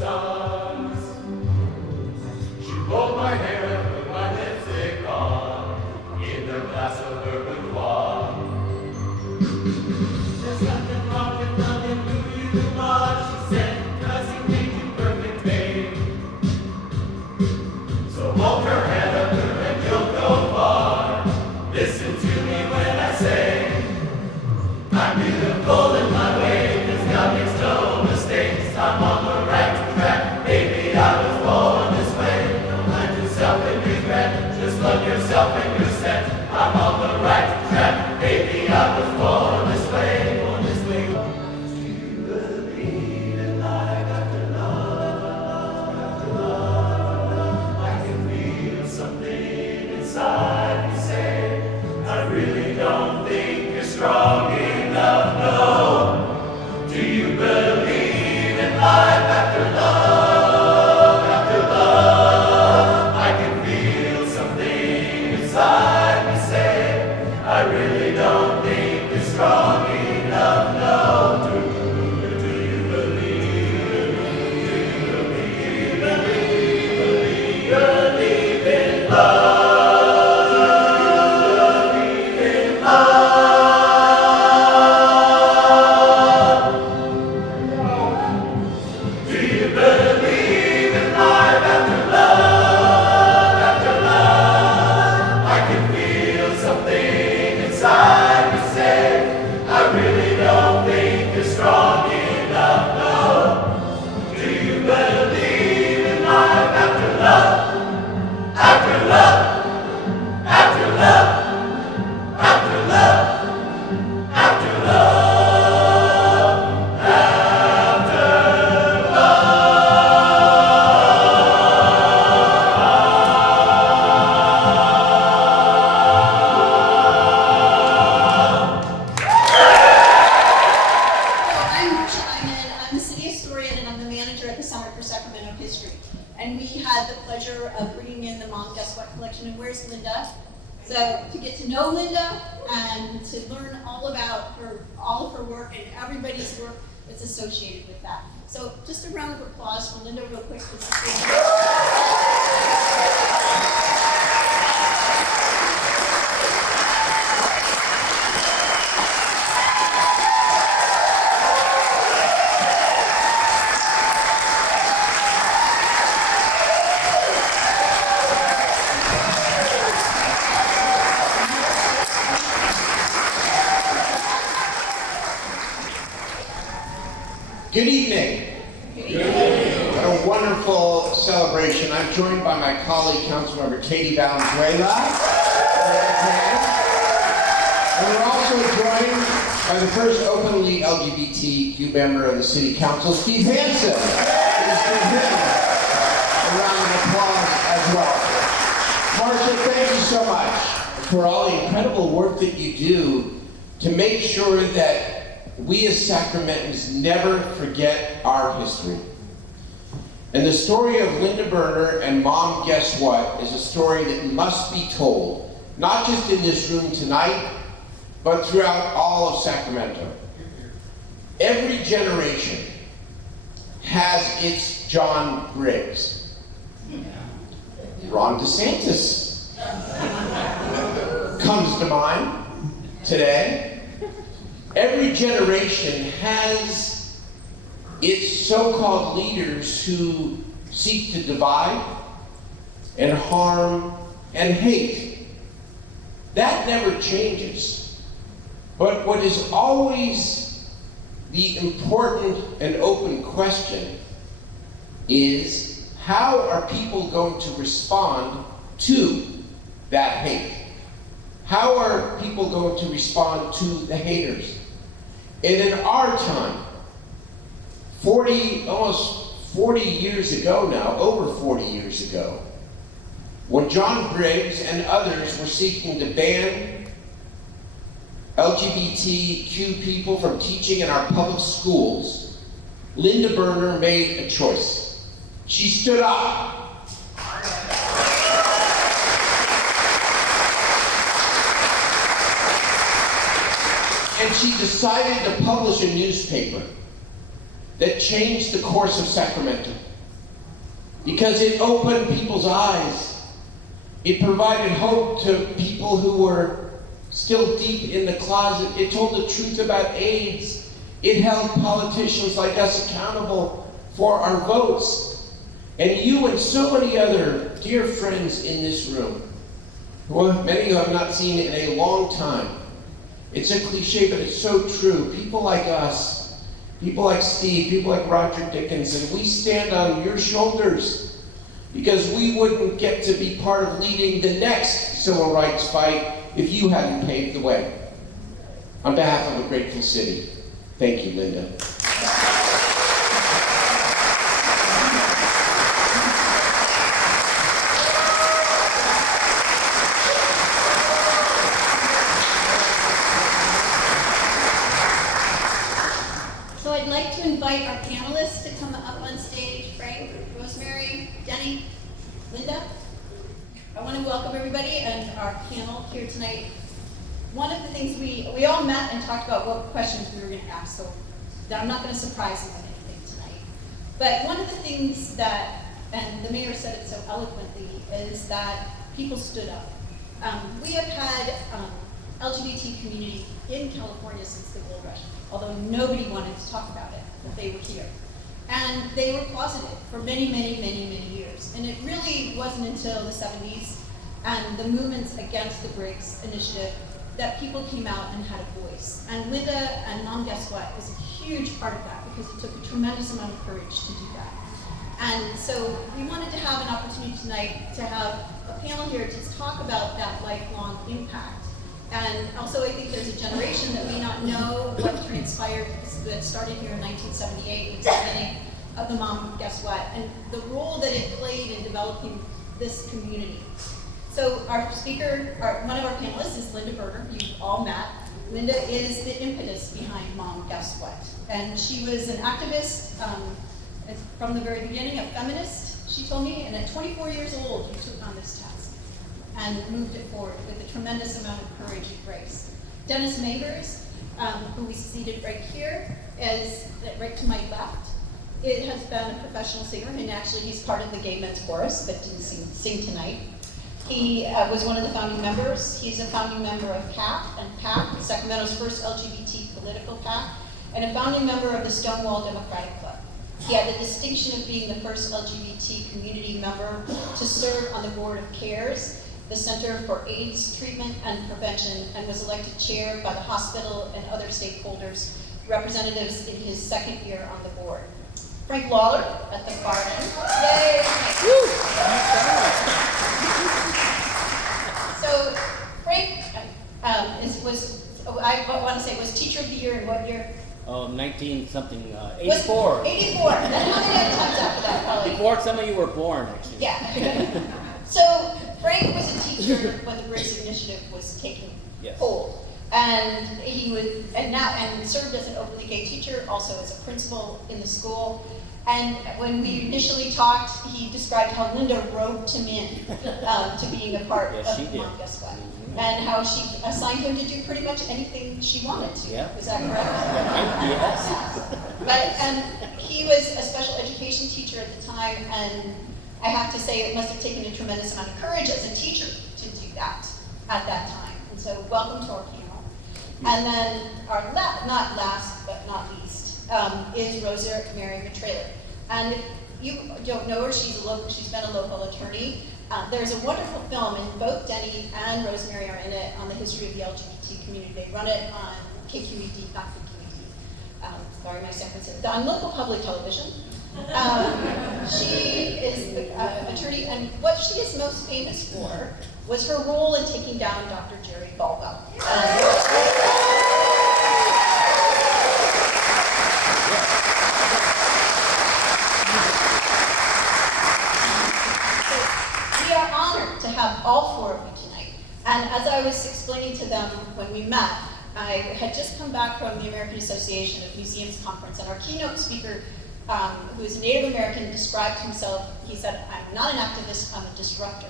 stars. She pulled my hair and put my lipstick on in the glass of her boudoir. There's nothing wrong with loving who you are, she said, 'cause he made you perfect, babe. So hold her hand up and you'll go far. Listen to me when I say I'm beautiful in my way, 'cause God makes no mistakes. I'm on the right track, baby, I was born this way. Don't mind yourself and regret, just love yourself and you're set. I'm on the right track, baby, I was born this way, born this way. Do you believe in life after love, after love? I can feel something inside me say, I really don't think you're strong enough, no. Do you believe in life after love, after love? I can feel something inside me say, I really don't think you're strong enough, no. Do you believe in love? I'm the City Historian and I'm the manager at the Center for Sacramento History. And we had the pleasure of bringing in the Mangers collection. And where's Linda? So to get to know Linda and to learn all about her, all of her work and everybody's work that's associated with that. So just a round of applause for Linda real quick. Good evening. Good evening. What a wonderful celebration. I'm joined by my colleague, Councilmember Katie Valenzuela. And we're also joined by the first openly LGBTQ member of the City Council, Steve Hansen. Please give him a round of applause as well. Marcia, thank you so much for all the incredible work that you do to make sure that we as Sacramentans never forget our history. And the story of Linda Birner and Mom Guess What is a story that must be told, not just in this room tonight, but throughout all of Sacramento. Every generation has its John Briggs. Ron DeSantis comes to mind today. Every generation has its so-called leaders who seek to divide and harm and hate. That never changes. But what is always the important and open question is, how are people going to respond to that hate? How are people going to respond to the haters? And in our time, almost 40 years ago now, over 40 years ago, when John Briggs and others were seeking to ban LGBTQ people from teaching in our public schools, Linda Birner made a choice. She stood up. And she decided to publish a newspaper that changed the course of Sacramento. because it opened people's eyes. It provided hope to people who were still deep in the closet. It told the truth about AIDS. It held politicians like us accountable for our votes. And you and so many other dear friends in this room, who many who have not seen in a long time. It's a cliche, but it's so true. People like us, people like Steve, people like Roger Dickinson, we stand on your shoulders because we wouldn't get to be part of leading the next civil rights fight if you hadn't paved the way. On behalf of a grateful city, thank you, Linda. So I'd like to invite our panelists to come up on stage. Frank, Rosemary, Denny, Linda. I want to welcome everybody and our panel here tonight. One of the things we all met and talked about what questions we were going to ask, so that I'm not going to surprise you with anything tonight. But one of the things that, and the mayor said it so eloquently, is that people stood up. We have had LGBT community in California since the gold rush, although nobody wanted to talk about it, but they were here. And they were closeted for many, many, many, many years. And it really wasn't until the 70s and the movements against the Briggs Initiative that people came out and had a voice. And Linda and Mom Guess What is a huge part of that because it took a tremendous amount of courage to do that. And so we wanted to have an opportunity tonight to have a panel here to talk about that lifelong impact. And also I think there's a generation that may not know what transpired that started here in 1978 with the beginning of the Mom Guess What and the role that it played in developing this community. So our speaker, one of our panelists is Linda Birner, you've all met. Linda is the impetus behind Mom Guess What. And she was an activist from the very beginning, a feminist, she told me, and at 24 years old, you took on this task and moved it forward with a tremendous amount of courage and grace. Dennis Mangers, who we seated right here, is right to my left. It has been a professional singer, and actually he's part of the Gay Men's Chorus, but didn't sing tonight. He was one of the founding members. He's a founding member of CAP and PAC, Sacramento's first LGBT political PAC, and a founding member of the Stonewall Democratic Club. He had the distinction of being the first LGBT community member to serve on the board of CARES, the Center for AIDS Treatment and Prevention, and was elected chair by the hospital and other stakeholders, representatives in his second year on the board. Frank Lawler at the far end. Yay! So Frank was teacher of the year in what year? 19-something, 84. 84. And how many other times after that, probably? Before some of you were born, actually. Yeah. So Frank was a teacher when the Briggs Initiative was taking hold, and he would and served as an openly gay teacher, also as a principal in the school. And when we initially talked, he described how Linda roped him in to being a part of Mom Guess What, and how she assigned him to do pretty much anything she wanted to. Yeah. Is that correct? Yes. But he was a special education teacher at the time, and I have to say it must have taken a tremendous amount of courage as a teacher to do that at that time. And so welcome to our panel. And then our not last but not least is Rosemary Metrailer. And if you don't know her, she's been a local attorney. There's a wonderful film, and both Denny and Rosemary are in it, on the history of the LGBT community. They run it on KQED, not KQED, sorry, my San Francisco, on local public television. She is an attorney, and what she is most famous for was her role in taking down Dr. Jerry Falwell. We are honored to have all four of you tonight. And as I was explaining to them when we met, I had just come back from the American Association of Museums conference, and our keynote speaker, who is a Native American, described himself. He said, "I'm not an activist, I'm a disruptor."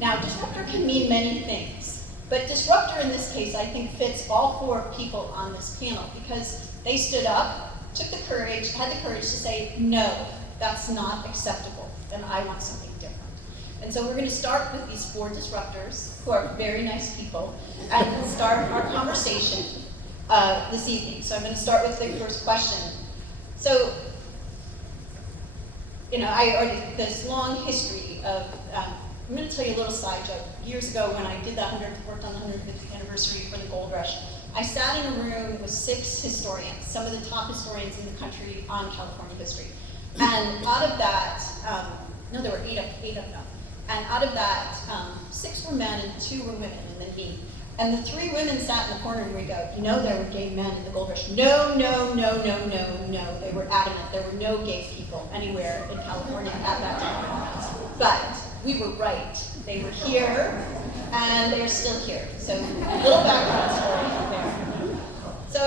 Now, disruptor can mean many things, but disruptor in this case, I think, fits all four people on this panel because they stood up, had the courage to say, no, That's not acceptable, and I want something different. And so we're going to start with these 4 disruptors, who are very nice people, and we'll start our conversation this evening. So I'm going to start with the first question. So, I already, this long history of, I'm going to tell you a little side joke. Years ago when I did worked on the 150th anniversary for the gold rush, I sat in a room with 6 historians, some of the top historians in the country on California history. And out of that, no, there were 8 of them. And out of that, 6 were men and 2 were women, and then me. And the 3 women sat in the corner and we go, there were gay men in the gold rush. No, no, no, no, no, no. They were adamant. There were no gay people anywhere in California at that time. But we were right. They were here, and they're still here. So a little background story there. So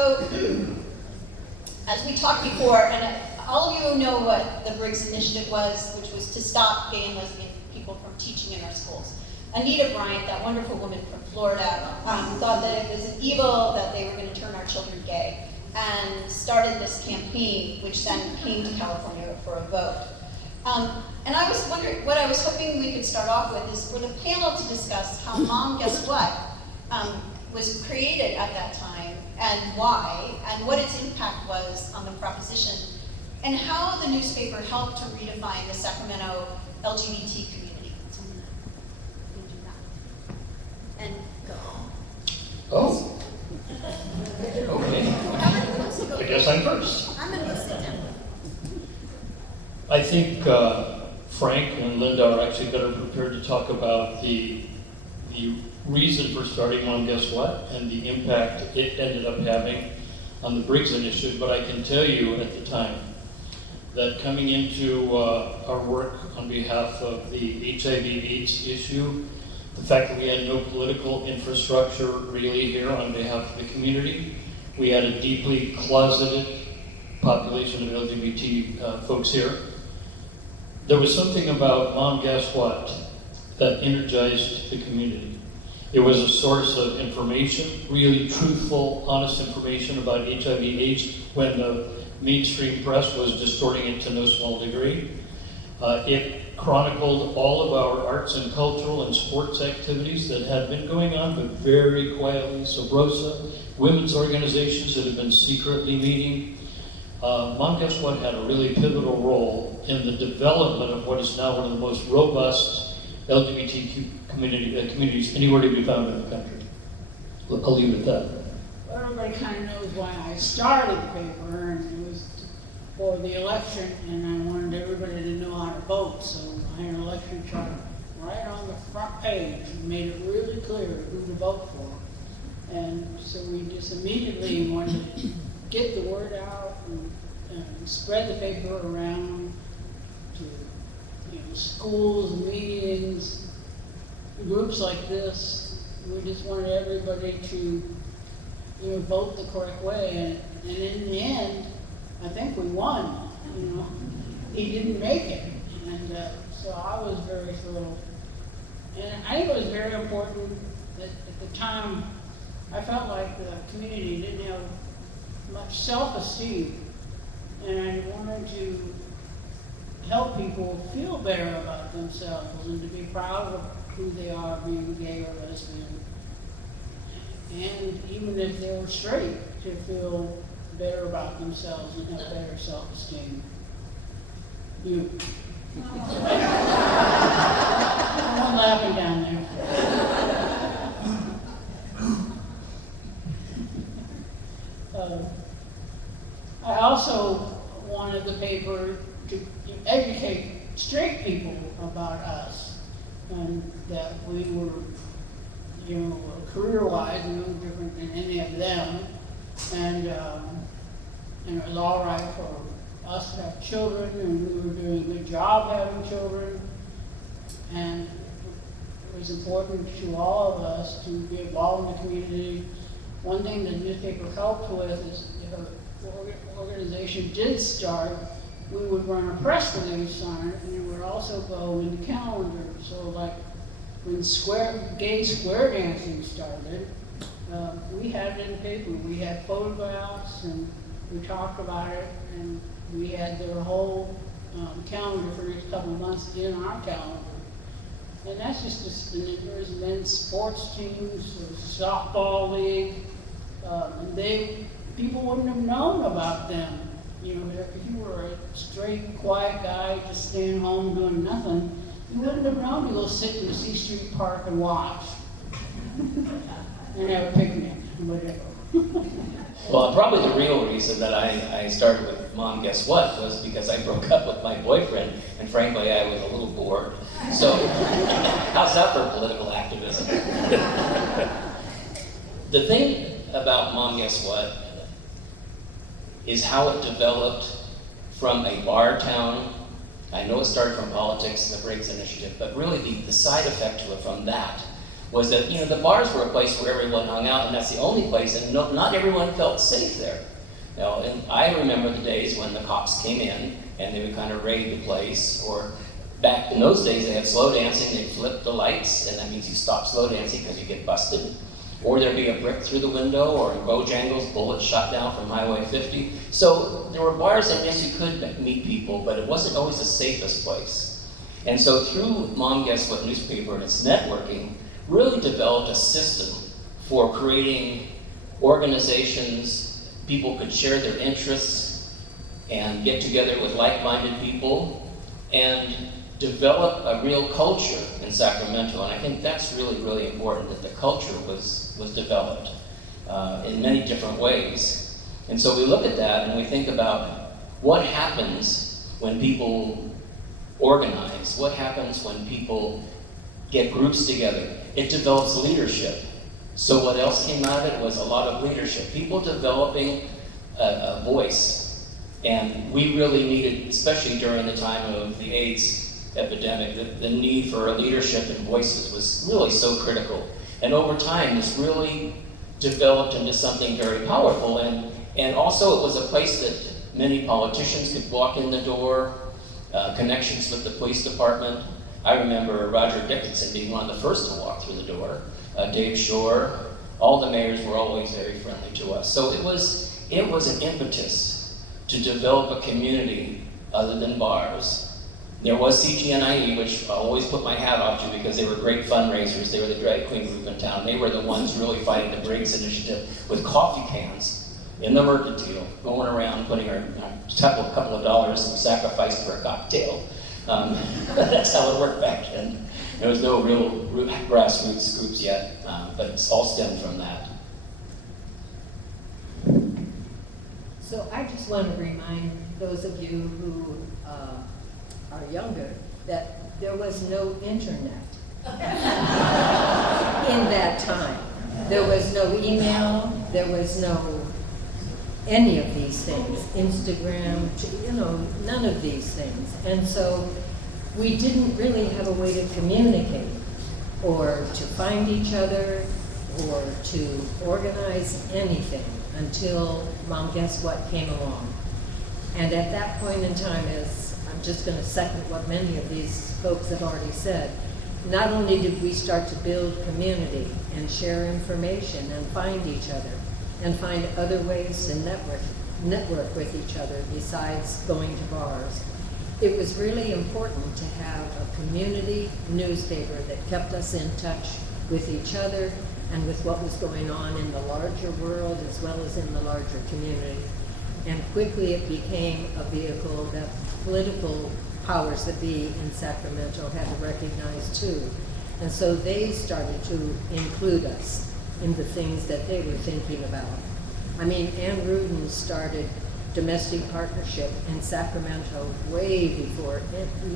as we talked before, and all of you know what the Briggs Initiative was, which was to stop gay and lesbian people from teaching in our schools. Anita Bryant, that wonderful woman from Florida, thought that it was an evil that they were going to turn our children gay, and started this campaign, which then came to California for a vote. And I was wondering, what I was hoping we could start off with is for the panel to discuss how Mom Guess What was created at that time, and why, and what its impact was on the proposition, and how the newspaper helped to redefine the Sacramento LGBT community. So I'm gonna do that. And go. Oh. Okay. Whoever wants to go. I guess I'm first. I'm gonna go sit down. I think Frank and Linda are actually better prepared to talk about the reason for starting Mom Guess What and the impact it ended up having on the Briggs Initiative. But I can tell you at the time that coming into our work on behalf of the HIV/AIDS issue, the fact that we had no political infrastructure really here on behalf of the community, we had a deeply closeted population of LGBT folks here. There was something about Mom Guess What that energized the community. It was a source of information, really truthful, honest information about HIV/AIDS when the mainstream press was distorting it to no small degree. It chronicled all of our arts and cultural and sports activities that had been going on, but very quietly. Sobrosa, women's organizations that had been secretly meeting. Mom Guess What had a really pivotal role in the development of what is now one of the most robust LGBTQ communities anywhere to be found in the country. I'll leave it at that. Everybody kind of knows why I started the paper, and it was for the election, and I wanted everybody to know how to vote, so I had an election chart right on the front page and made it really clear who to vote for. And so we just immediately wanted to get the word out and spread the paper around to schools, meetings, groups like this. We just wanted everybody to vote the correct way, and in the end, I think we won. He didn't make it, and so I was very thrilled. And I think it was very important that at the time, I felt like the community didn't have much self-esteem, and I wanted to help people feel better about themselves and to be proud of who they are, being gay or lesbian. And even if they were straight, to feel better about themselves and have better self-esteem. You. I'm laughing down there. I also wanted the paper to educate straight people about us, and that we were, career-wise, no different than any of them, and it was all right for us to have children, and we were doing a good job having children, and it was important to all of us to be involved in the community. One thing the newspaper helped with is if an organization did start, we would run a press release on it, and it would also go in the calendar. So like when gay square dancing started, we had it in the paper. We had photographs, and we talked about it, and we had their whole calendar for the next couple of months in our calendar. And that's just, there's men's sports teams, there's a softball league, and people wouldn't have known about them. You know, if you were a straight, quiet guy just staying home doing nothing, you wouldn't have known to go sit in the C Street Park and watch. And have a picnic, whatever. Well, probably the real reason that I started with Mom Guess What was because I broke up with my boyfriend, and frankly, I was a little bored. So, how's that for political activism? The thing about Mom Guess What is how it developed from a bar town. I know it started from politics, the Briggs Initiative, but really the side effect to it from that was that, you know, the bars were a place where everyone hung out, and that's the only place, and not everyone felt safe there. You know, and I remember the days when the cops came in, and they would kind of raid the place, or back in those days they had slow dancing, they'd flip the lights, and that means you stop slow dancing because you get busted. Or there'd be a brick through the window, or Bojangles, bullets shot down from Highway 50. So there were bars that, yes, you could meet people, but it wasn't always the safest place. And so through Mom Guess What newspaper and its networking, really developed a system for creating organizations. People could share their interests and get together with like-minded people and develop a real culture in Sacramento. And I think that's really, really important, that the culture was developed in many different ways. And so we look at that and we think about what happens when people organize, what happens when people get groups together. It develops leadership. So what else came out of it was a lot of leadership. People developing a voice. And we really needed, especially during the time of the AIDS epidemic, the need for leadership and voices was really so critical. And over time, this really developed into something very powerful. And also it was a place that many politicians could walk in the door, connections with the police department. I remember Roger Dickinson being one of the first to walk through the door, Dave Shore, all the mayors were always very friendly to us. So it was an impetus to develop a community other than bars. There was CGNIE, which I always put my hat off to because they were great fundraisers. They were the drag queen group in town. They were the ones really fighting the Briggs Initiative with coffee cans in the mercantile, going around putting a couple of dollars sacrificed for a cocktail. That's how it worked back then. There was no real grassroots groups yet, but it's all stemmed from that. So I just want to remind those of you who are younger that there was no internet in that time. There was no email, there was no any of these things, Instagram, none of these things. And so we didn't really have a way to communicate or to find each other or to organize anything until Mom Guess What came along. And at that point in time, I'm just going to second what many of these folks have already said, not only did we start to build community and share information and find each other, and find other ways to network with each other besides going to bars. It was really important to have a community newspaper that kept us in touch with each other and with what was going on in the larger world as well as in the larger community. And quickly it became a vehicle that political powers that be in Sacramento had to recognize too. And so they started to include us in the things that they were thinking about. I mean, Ann Rudin started domestic partnership in Sacramento way before.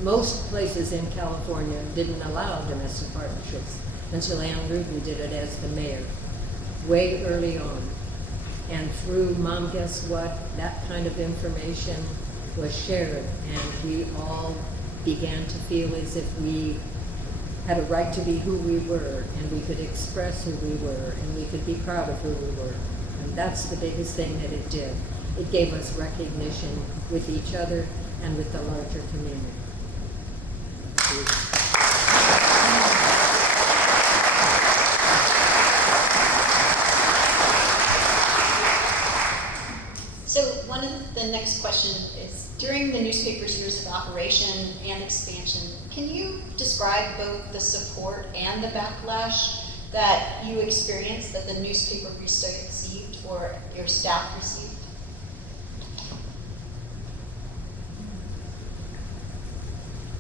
Most places in California didn't allow domestic partnerships until Ann Rudin did it as the mayor, way early on. And through Mom Guess What, that kind of information was shared, and we all began to feel as if we had a right to be who we were, and we could express who we were, and we could be proud of who we were. And that's the biggest thing that it did. It gave us recognition with each other and with the larger community. So one of the next question is, During the newspaper's years of operation and expansion, can you describe both the support and the backlash that you experienced, that the newspaper received or your staff received?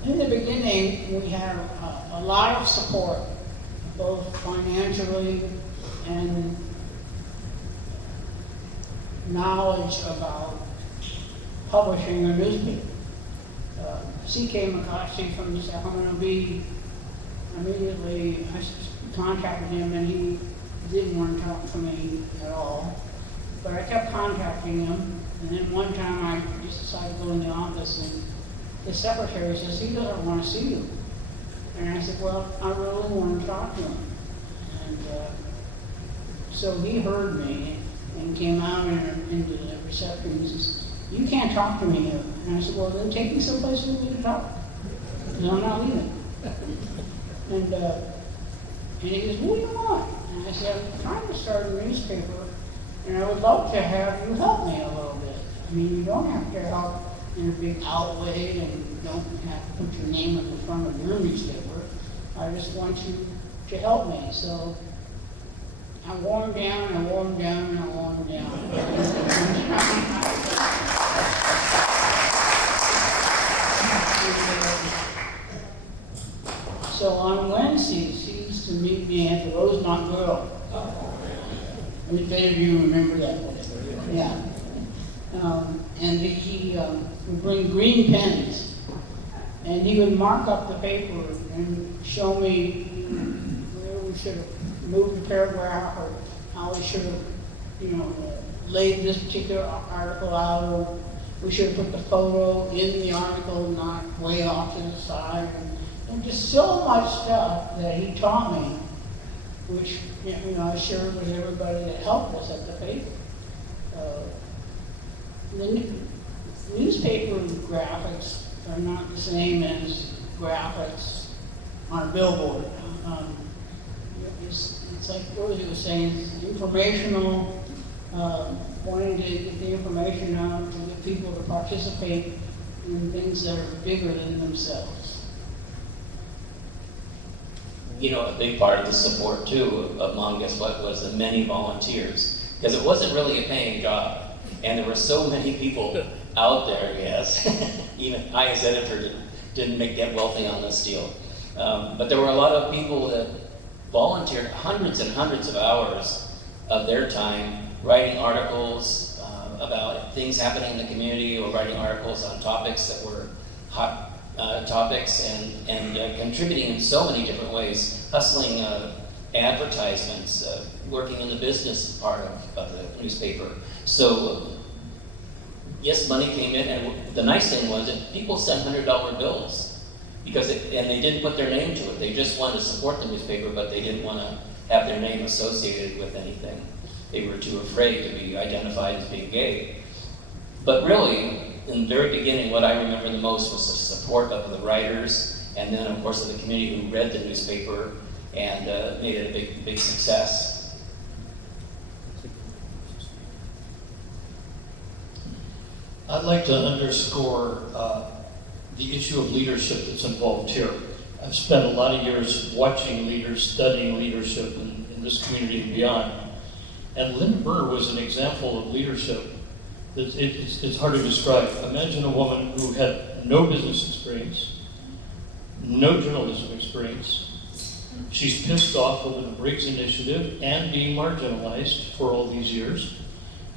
In the beginning, we had a lot of support, both financially and knowledge about publishing a newspaper. C.K. McCosty from the Sacramento Bee immediately contacted him, and he didn't want to talk to me at all. But I kept contacting him, and then one time I just decided to go in the office, and the secretary says, he doesn't want to see you. And I said, well, I really want to talk to him. And so he heard me and came out into the reception and says, you can't talk to me here. And I said, well, then take me someplace for me to talk. No, I'm not leaving. And he goes, what do you want? And I said, I'm trying to start a newspaper, and I would love to have you help me a little bit. I mean, you don't have to help in a big outlay, and you don't have to put your name on the front of your newspaper. I just want you to help me. So I wore him down, and I wore him down, and I wore him down. So on Wednesdays, he used to meet me at the Rosemont Grill. If any of you remember that place. Yeah. And he would bring green pens, and he would mark up the paper and show me where we should have moved the paragraph, or how we should have, laid this particular article out, or we should have put the photo in the article, not way off to the side, and just so much stuff that he taught me, which I shared with everybody that helped us at the paper. The newspaper graphics are not the same as graphics on a billboard. It's like Rosie was saying, it's informational, wanting to get the information out, to get people to participate in things that are bigger than themselves. A big part of the support too of Mom Guess What was the many volunteers, because it wasn't really a paying job. And there were so many people out there, yes. Even I as editor didn't get wealthy on this deal. But there were a lot of people that volunteered hundreds and hundreds of hours of their time writing articles about things happening in the community, or writing articles on topics that were hot topics, and contributing in so many different ways, hustling advertisements, working in the business part of the newspaper. So, yes, money came in, and the nice thing was that people sent $100 bills, and they didn't put their name to it. They just wanted to support the newspaper, but they didn't want to have their name associated with anything. They were too afraid to be identified as being gay. But really, in the very beginning, what I remember the most was the support of the writers, and then, of course, of the community who read the newspaper and made it a big success. I'd like to underscore the issue of leadership that's involved here. I've spent a lot of years watching leaders, studying leadership in this community and beyond. And Linda Birner was an example of leadership that it's hard to describe. Imagine a woman who had no business experience, no journalism experience. She's pissed off over the Briggs Initiative and being marginalized for all these years.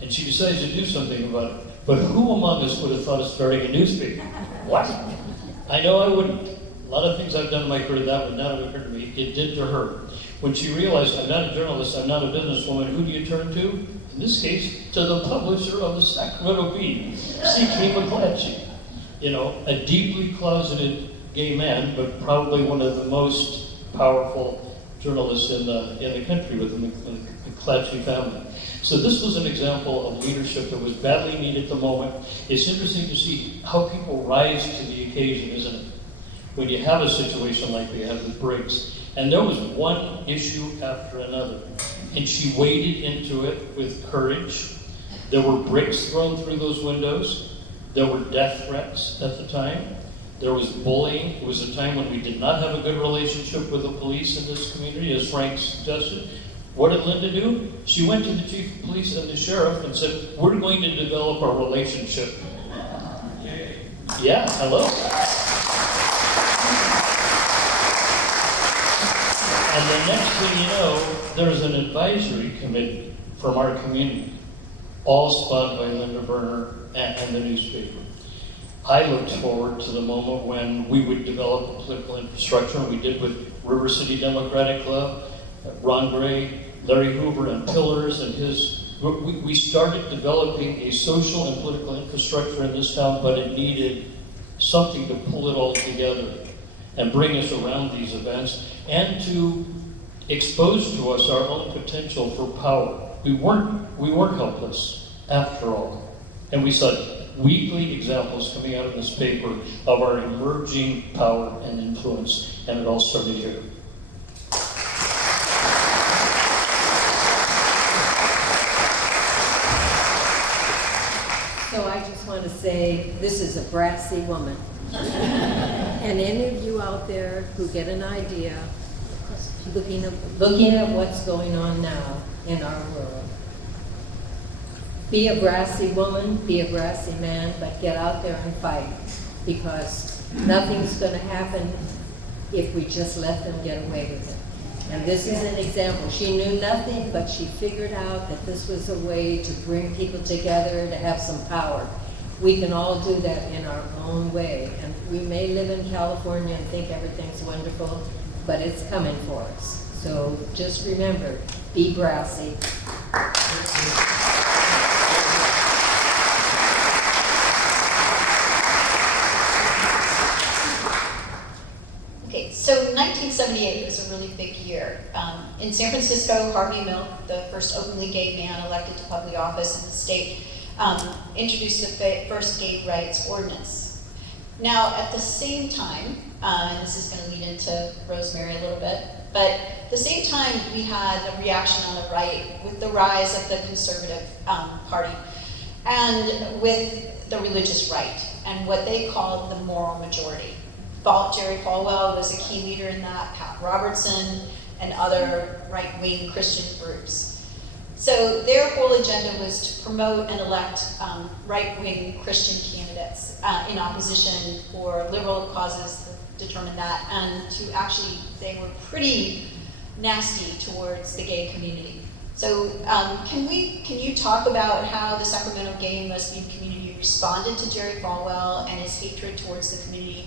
And she decides to do something about it. But who among us would have thought of starting a newspaper? What? I know I wouldn't. A lot of things I've done in my career, that would not have occurred to me. It did to her. When she realized, I'm not a journalist, I'm not a businesswoman, who do you turn to? In this case, to the publisher of the Sacramento Bee, C.K. McClatchy. A deeply closeted gay man, but probably one of the most powerful journalists in the country with the McClatchy family. So this was an example of leadership that was badly needed at the moment. It's interesting to see how people rise to the occasion, isn't it? When you have a situation like we had with Briggs. And there was one issue after another. And she waded into it with courage. There were bricks thrown through those windows. There were death threats at the time. There was bullying. It was a time when we did not have a good relationship with the police in this community, as Frank suggested. What did Linda do? She went to the chief of police and the sheriff and said, we're going to develop a relationship. Yeah, hello. And the next thing you know, there's an advisory committee from our community, all spun by Linda Birner and the newspaper. I looked forward to the moment when we would develop a political infrastructure, and we did with River City Democratic Club, Ron Gray, Larry Hoover, and Pillars, and we started developing a social and political infrastructure in this town, but it needed something to pull it all together and bring us around these events, and to expose to us our own potential for power. We weren't helpless, after all. And we saw weekly examples coming out of this paper of our emerging power and influence, and it all started here. So I just want to say, this is a brassy woman. And any of you out there who get an idea, looking at what's going on now in our world, be a brassy woman, be a brassy man, but get out there and fight, because nothing's going to happen if we just let them get away with it. And this is an example. She knew nothing, but she figured out that this was a way to bring people together, to have some power. We can all do that in our own way. And we may live in California and think everything's wonderful, but it's coming for us. So just remember, be brassy. Okay, so 1978 was a really big year. In San Francisco, Harvey Milk, the first openly gay man elected to public office in the state, introduced the first gay rights ordinance. Now, at the same time, and this is going to lead into Rosemary a little bit, but at the same time, we had a reaction on the right with the rise of the conservative party and with the religious right and what they called the moral majority. Jerry Falwell was a key leader in that, Pat Robertson, and other right-wing Christian groups. So their whole agenda was to promote and elect right-wing Christian candidates in opposition for liberal causes that determined that, and to actually, they were pretty nasty towards the gay community. So can you talk about how the Sacramento gay and lesbian community responded to Jerry Falwell and his hatred towards the community,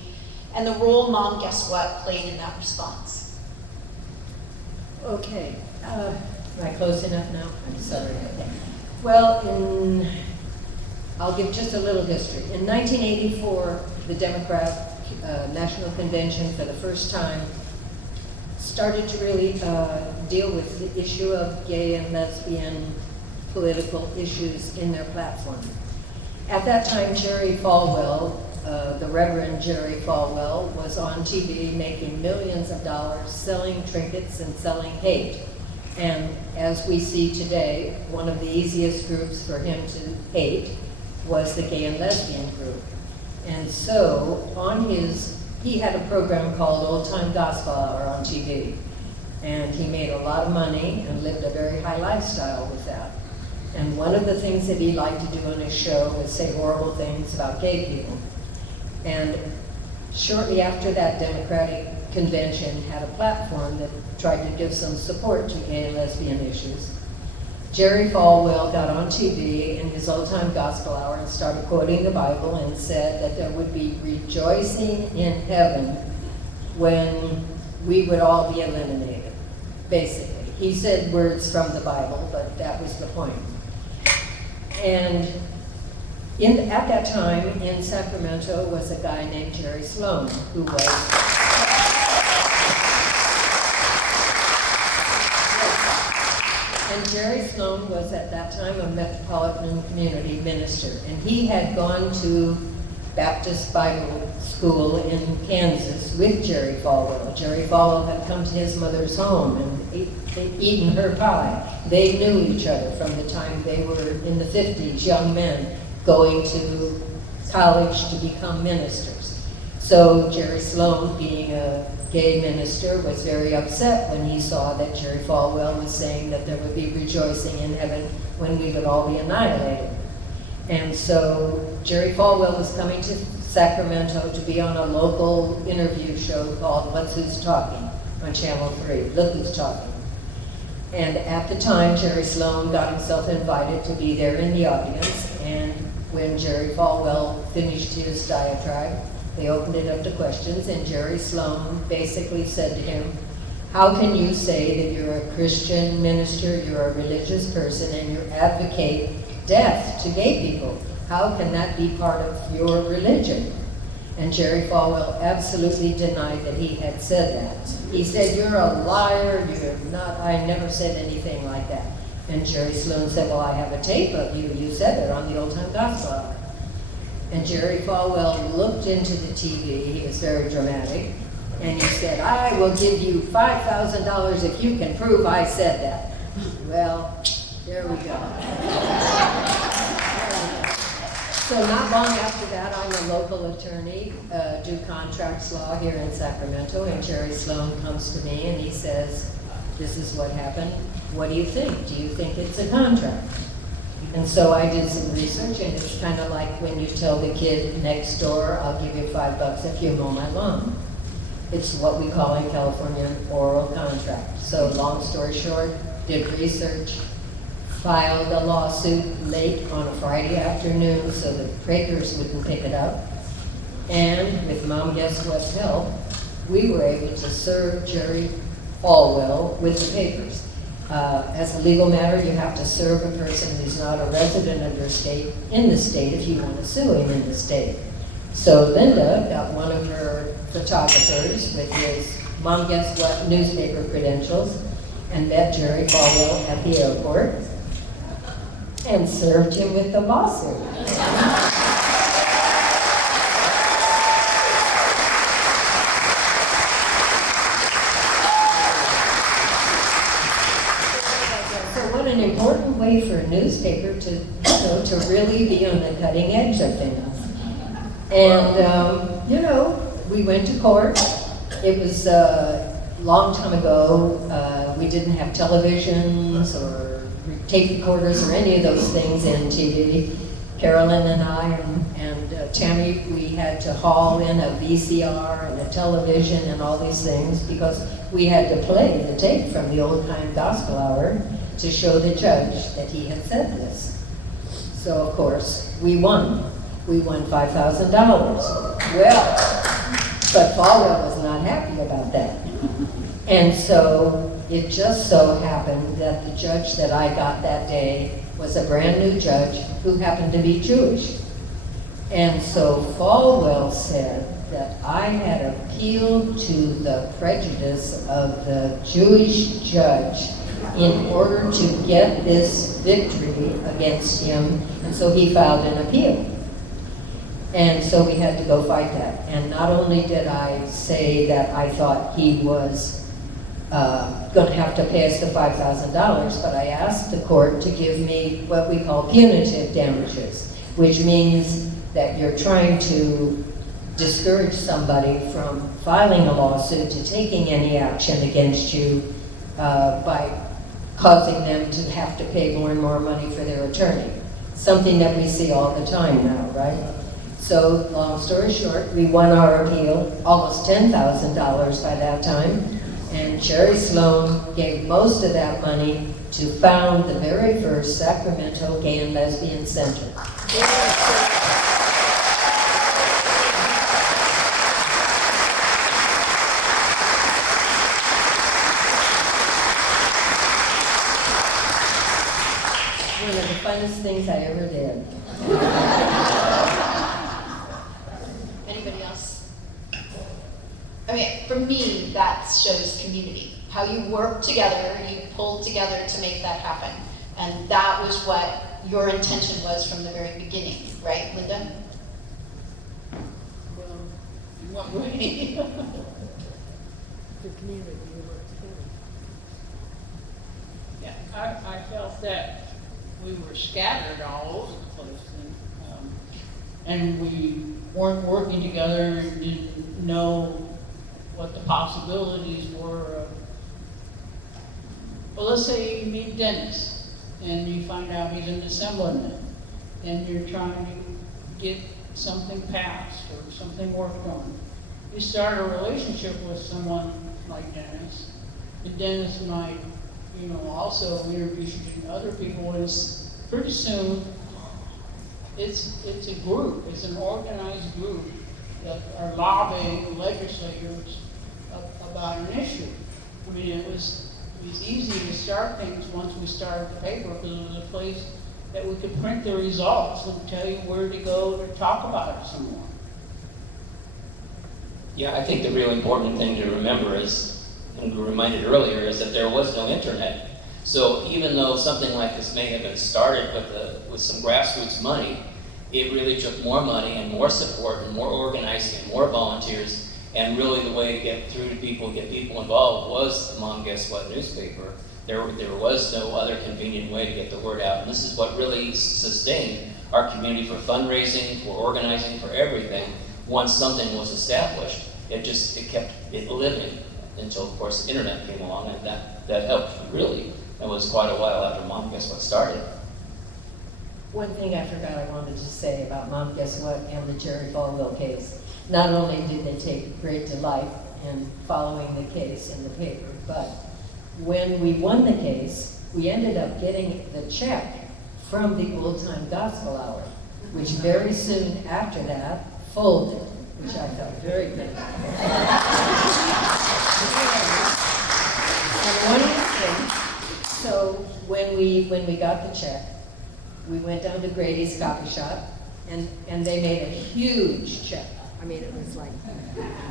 and the role Mom Guess What played in that response? Okay. Am I close enough now? I'm sorry. Well, I'll give just a little history. In 1984, the Democrat National Convention, for the first time, started to really deal with the issue of gay and lesbian political issues in their platform. At that time, Jerry Falwell, the Reverend Jerry Falwell, was on TV making millions of dollars selling trinkets and selling hate. And as we see today, one of the easiest groups for him to hate was the gay and lesbian group. And so he had a program called Old Time Gospel Hour on TV. And he made a lot of money and lived a very high lifestyle with that. And one of the things that he liked to do on his show was say horrible things about gay people. And shortly after that, Democratic Convention had a platform that tried to give some support to gay and lesbian issues. Jerry Falwell got on TV in his Old Time Gospel Hour and started quoting the Bible and said that there would be rejoicing in heaven when we would all be eliminated, basically. He said words from the Bible, but that was the point. And at that time in Sacramento was a guy named Jerry Sloan, who was and Jerry Sloan was at that time a Metropolitan Community minister, and he had gone to Baptist Bible School in Kansas with Jerry Falwell. Jerry Falwell had come to his mother's home and eaten her pie. They knew each other from the time they were in the 50s, young men going to college to become ministers. So Jerry Sloan, being a gay minister, was very upset when he saw that Jerry Falwell was saying that there would be rejoicing in heaven when we would all be annihilated. And so Jerry Falwell was coming to Sacramento to be on a local interview show called What's Who's Talking on Channel 3, Look Who's Talking. And at the time, Jerry Sloan got himself invited to be there in the audience, and when Jerry Falwell finished his diatribe, they opened it up to questions, and Jerry Sloan basically said to him, how can you say that you're a Christian minister, you're a religious person, and you advocate death to gay people? How can that be part of your religion? And Jerry Falwell absolutely denied that he had said that. He said, you're a liar, you're not, I never said anything like that. And Jerry Sloan said, well, I have a tape of you, you said it on the Old Time Gospel Hour. And Jerry Falwell looked into the TV, he was very dramatic, and he said, I will give you $5,000 if you can prove I said that. Well, there we go. So not long after that, I'm a local attorney, do contracts law here in Sacramento, and Jerry Sloan comes to me and he says, this is what happened. What do you think? Do you think it's a contract? And so I did some research, and it's kind of like when you tell the kid next door, I'll give you $5 if you mow my lawn. It's what we call in California an oral contract. So long story short, did research, filed a lawsuit late on a Friday afternoon so the Quakers wouldn't pick it up. And with Mom Guess What's help, we were able to serve Jerry Falwell with the papers. As a legal matter, you have to serve a person who's not a resident of your state in the state if you want to sue him in the state. So Linda got one of her photographers with his Mom Guess What newspaper credentials and met Jerry Falwell at the airport and served him with the lawsuit. An important way for a newspaper to really be on the cutting edge of things. And, we went to court. It was a long time ago. We didn't have televisions or tape recorders or any of those things in TV. Carolyn and I and Tammy, we had to haul in a VCR and a television and all these things because we had to play the tape from the Old Time Gospel Hour to show the judge that he had said this. So, of course, we won. We won $5,000. Well, but Falwell was not happy about that. And so, it just so happened that the judge that I got that day was a brand new judge who happened to be Jewish. And so Falwell said that I had appealed to the prejudice of the Jewish judge in order to get this victory against him, and so he filed an appeal. And so we had to go fight that. And not only did I say that I thought he was going to have to pay us the $5,000, but I asked the court to give me what we call punitive damages, which means that you're trying to discourage somebody from filing a lawsuit, to taking any action against you by causing them to have to pay more and more money for their attorney. Something that we see all the time now, right? So, long story short, we won our appeal, almost $10,000 by that time, and Jerry Sloan gave most of that money to found the very first Sacramento Gay and Lesbian Center. One of the funnest things I ever did. Anybody else? I mean, for me, that shows community. How you work together, you pulled together to make that happen. And that was what your intention was from the very beginning, right, Linda? Well, in what way? The community, we work together. Yeah, I felt that we were scattered all over the place. And, and we weren't working together and didn't know what the possibilities were of, well, let's say you meet Dennis, and you find out he's an assemblyman, and you're trying to get something passed or something worked on. You start a relationship with someone like Dennis, and Dennis might, also introduce you to other people, and pretty soon, it's a group, it's an organized group that are lobbying legislators about an issue. I mean, it was easy to start things once we started the paper, because it was a place that we could print the results and tell you where to go to talk about it some more. Yeah, I think the really important thing to remember is, and we were reminded earlier, is that there was no internet. So even though something like this may have been started with some grassroots money, it really took more money and more support and more organizing and more volunteers. And really the way to get through to people, get people involved, was the Mom Guess What newspaper. There was no other convenient way to get the word out. And this is what really sustained our community for fundraising, for organizing, for everything. Once something was established, it kept it living until, of course, the internet came along, and that helped really. It was quite a while after Mom Guess What started. One thing I forgot I wanted to say about Mom Guess What and the Jerry Falwell case. Not only did they take great delight in following the case in the paper, but when we won the case, we ended up getting the check from the Old Time Gospel Hour, which very soon after that folded, which I felt very good about. And one of the things, so when we got the check, we went down to Grady's coffee shop, and they made a huge check. I mean, it was like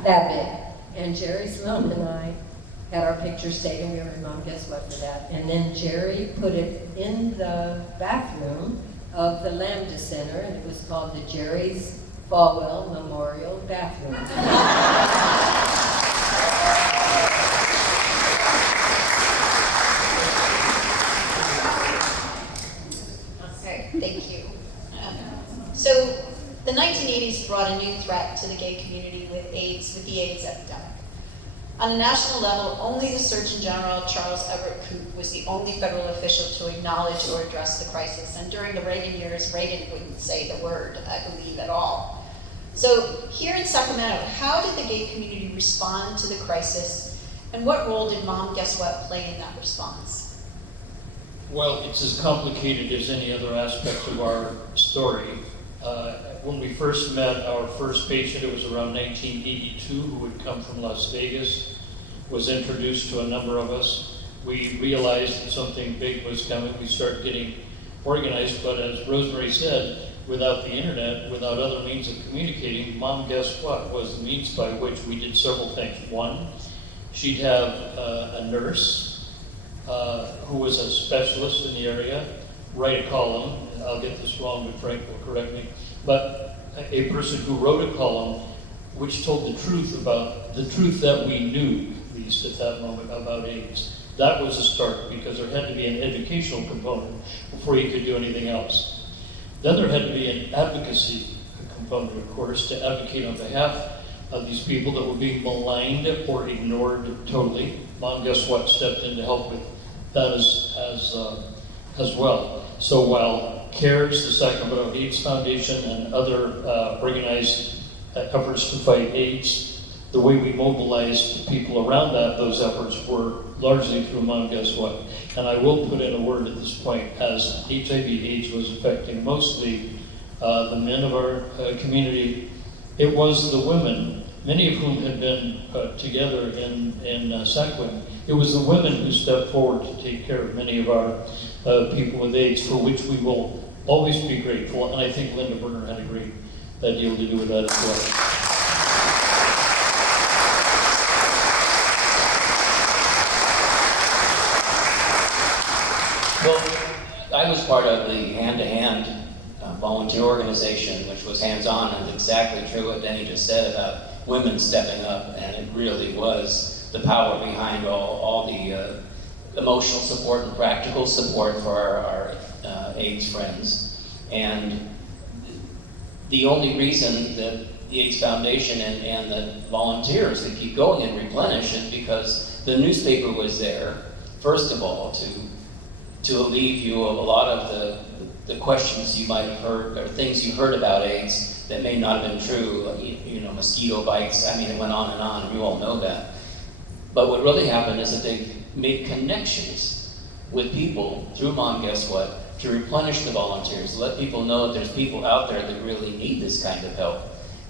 that big. And Jerry Sloan and I had our pictures taken. We were in Mom Guess What for that. And then Jerry put it in the bathroom of the Lambda Center, and it was called the Jerry's Falwell Memorial Bathroom. Okay, thank you. So the 1980s brought a new threat to the gay community with the AIDS epidemic. On a national level, only the Surgeon General, Charles Everett Koop, was the only federal official to acknowledge or address the crisis. And during the Reagan years, Reagan wouldn't say the word, I believe, at all. So here in Sacramento, how did the gay community respond to the crisis? And what role did Mom Guess What play in that response? Well, it's as complicated as any other aspect of our story. When we first met our first patient, it was around 1982, who had come from Las Vegas, was introduced to a number of us. We realized that something big was coming. We started getting organized, but as Rosemary said, without the internet, without other means of communicating, Mom Guess What was the means by which we did several things. One, she'd have a nurse who was a specialist in the area write a column. I'll get this wrong, but Frank will correct me. But a person who wrote a column which told the truth that we knew, at least at that moment, about AIDS. That was a start, because there had to be an educational component before you could do anything else. Then there had to be an advocacy component, of course, to advocate on behalf of these people that were being maligned or ignored totally. Mom Guess What stepped in to help with that as well. So while CARES, the Sacramento AIDS Foundation, and other organized efforts to fight AIDS, the way we mobilized people around those efforts were largely through Mom Guess What. And I will put in a word at this point, as HIV/AIDS was affecting mostly the men of our community. It was the women, many of whom had been together in Sacramento. It was the women who stepped forward to take care of many of our people with AIDS, for which we will always be grateful. And I think Linda Birner had a great deal to do with that as well. Well, I was part of the hand-to-hand volunteer organization, which was hands-on, and exactly true what Denny just said about women stepping up, and it really was the power behind all the emotional support and practical support for our AIDS friends. And the only reason that the AIDS Foundation and the volunteers could keep going and replenish is because the newspaper was there, first of all, to relieve you of a lot of the questions you might have heard, or things you heard about AIDS that may not have been true, like, you know, mosquito bites. I mean, it went on, and you all know that. But what really happened is that they made connections with people through Mom Guess What to replenish the volunteers, let people know that there's people out there that really need this kind of help.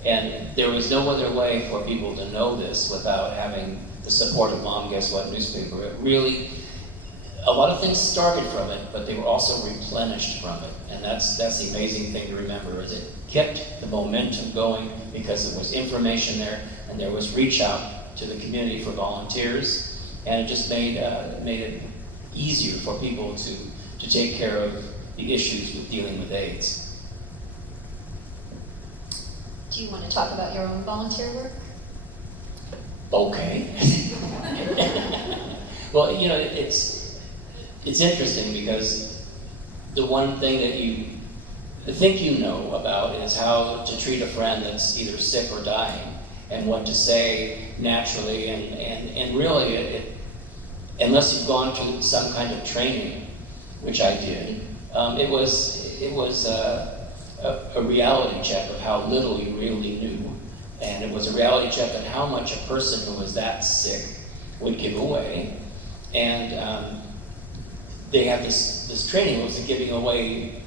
And there was no other way for people to know this without having the support of Mom Guess What newspaper. It really, a lot of things started from it, but they were also replenished from it. And that's the amazing thing to remember, is it kept the momentum going because there was information there, and there was reach out to the community for volunteers, and it just made it easier for people to take care of the issues with dealing with AIDS. Do you want to talk about your own volunteer work? Okay. Well, you know, it's interesting because the one thing that I think you know about is how to treat a friend that's either sick or dying, and what to say naturally, and really, unless you've gone through some kind of training, which I did, it was a reality check of how little you really knew, and it was a reality check of how much a person who was that sick would give away, and they have this training was a giving away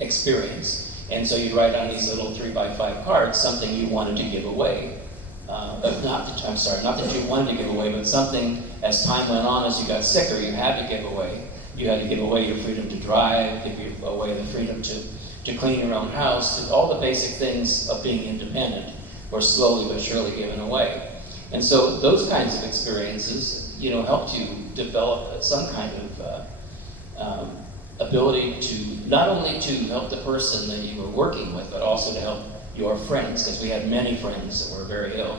experience. And so you write on these little 3x5 cards something you wanted to give away. Not that you wanted to give away, but something as time went on, as you got sicker, you had to give away. You had to give away your freedom to drive, give away the freedom to clean your own house. All the basic things of being independent were slowly but surely given away. And so those kinds of experiences, you know, helped you develop some kind of ability to not only to help the person that you were working with, but also to help your friends, because we had many friends that were very ill.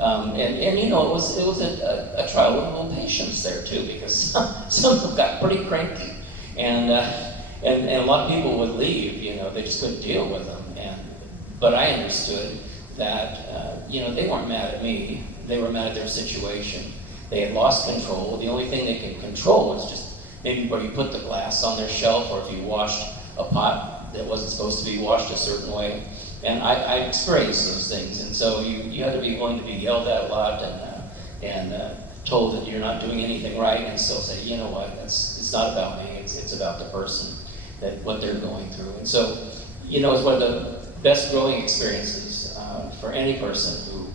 And you know, it was a trial of little patience there too, because some of them got pretty cranky, and a lot of people would leave. You know, they just couldn't deal with them. But I understood that you know, they weren't mad at me; they were mad at their situation. They had lost control. The only thing they could control was just maybe where you put the glass on their shelf, or if you washed a pot that wasn't supposed to be washed a certain way. And I experienced those things, and so you had to be willing to be yelled at a lot and told that you're not doing anything right, and still say, you know what, it's not about me, it's about the person, that what they're going through. And so, you know, it's one of the best growing experiences for any person who,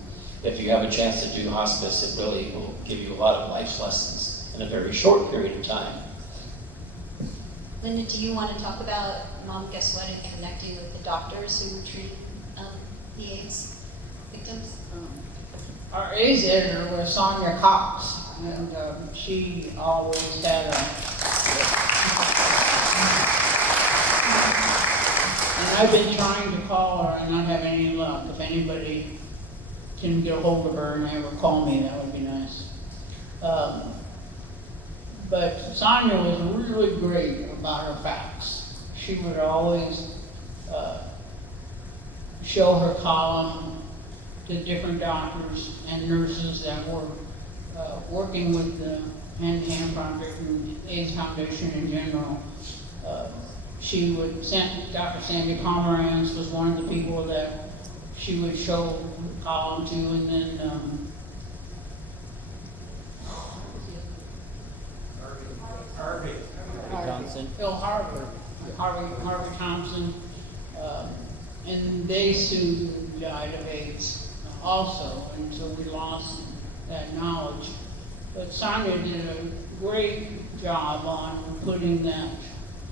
if you have a chance to do hospice, it really will give you a lot of life lessons in a very short period of time. Linda, do you want to talk about Mom Guess What and connecting with the doctors who treat the AIDS victims? Our AIDS editor was Sonia Cox, and she always had and I've been trying to call her and not have any luck. If anybody can get a hold of her and have her call me, that would be nice. But Sonia was really great about her facts. She would always show her column to different doctors and nurses that were working with the Hand Project and AIDS Foundation in general. She would Dr. Sandy Pomerantz was one of the people that she would show the column to, and then Harvey Thompson, and they soon died of AIDS also, and so we lost that knowledge. But Sonia did a great job on putting that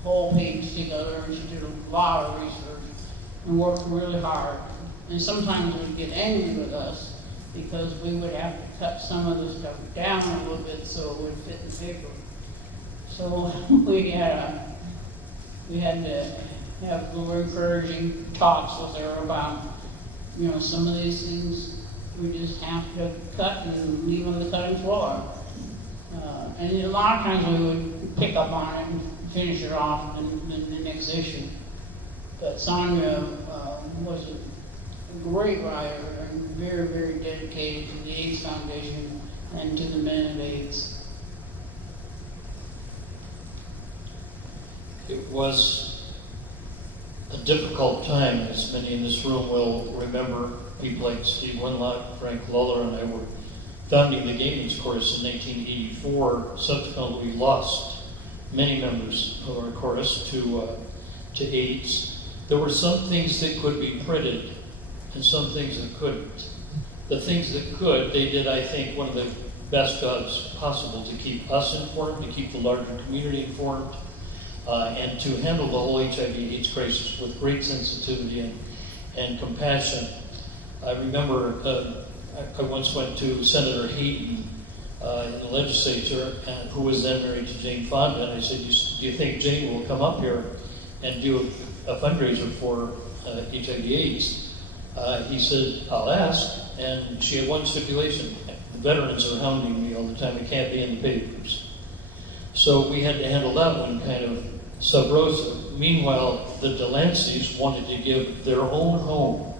whole page together, and she did a lot of research and worked really hard. And sometimes would get angry with us because we would have to cut some of the stuff down a little bit so it would fit the paper. So we had to have little encouraging talks with her about, you know, some of these things we just have to cut and leave on the cutting floor. And a lot of times we would pick up on it and finish it off in the next issue. But Sonia was a great writer and very, very dedicated to the AIDS Foundation and to the Men of AIDS. It was a difficult time, as many in this room will remember. People like Steve Winlock, Frank Lawler, and I were founding the Gaymen's Chorus in 1984. Subsequently, we lost many members of our chorus to AIDS. There were some things that could be printed and some things that couldn't. The things that could, they did, I think, one of the best jobs possible to keep us informed, to keep the larger community informed, and to handle the whole HIV/AIDS crisis with great sensitivity and compassion. I remember I once went to Senator Hayden in the legislature, who was then married to Jane Fonda, and I said, do you think Jane will come up here and do a fundraiser for HIV/AIDS? He said, I'll ask, and she had one stipulation. The veterans are hounding me all the time, it can't be in the papers. So we had to handle that one kind of sub rosa. Meanwhile, the Delanceys wanted to give their own home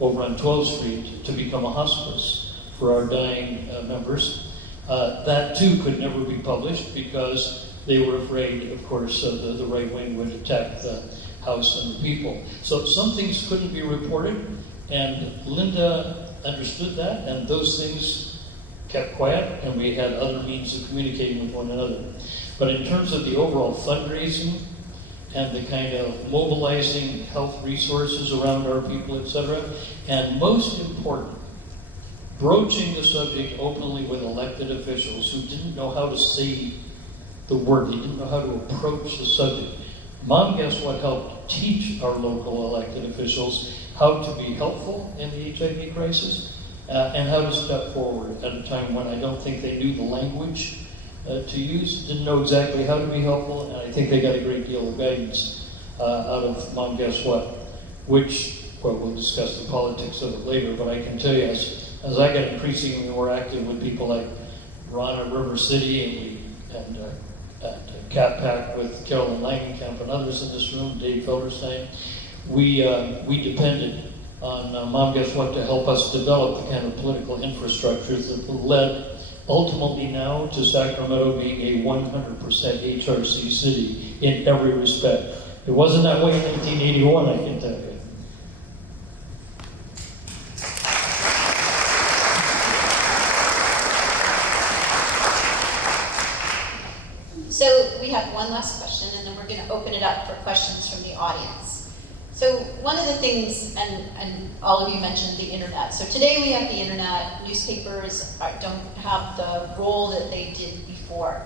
over on 12th Street to become a hospice for our dying members. That too could never be published because they were afraid, of course, the right wing would attack the House and the people. So some things couldn't be reported, and Linda understood that, and those things kept quiet, and we had other means of communicating with one another. But in terms of the overall fundraising and the kind of mobilizing health resources around our people, etc., and most important, broaching the subject openly with elected officials who didn't know how to say the word, they didn't know how to approach the subject. Mom, Guess What helped teach our local elected officials how to be helpful in the HIV crisis and how to step forward at a time when I don't think they knew the language to use, didn't know exactly how to be helpful, and I think they got a great deal of guidance out of Mom, Guess What, which, well, we'll discuss the politics of it later, but I can tell you, as I got increasingly more active with people like Ron at River City and Cat Pack with Carolyn Langenkamp and others in this room, Dave Felderstein, we depended on Mom, Guess What to help us develop the kind of political infrastructure that led ultimately now to Sacramento being a 100% HRC city in every respect. It wasn't that way in 1981, I can tell you. So we have one last question, and then we're going to open it up for questions from the audience. So one of the things, and all of you mentioned the internet. So today we have the internet. Newspapers don't have the role that they did before.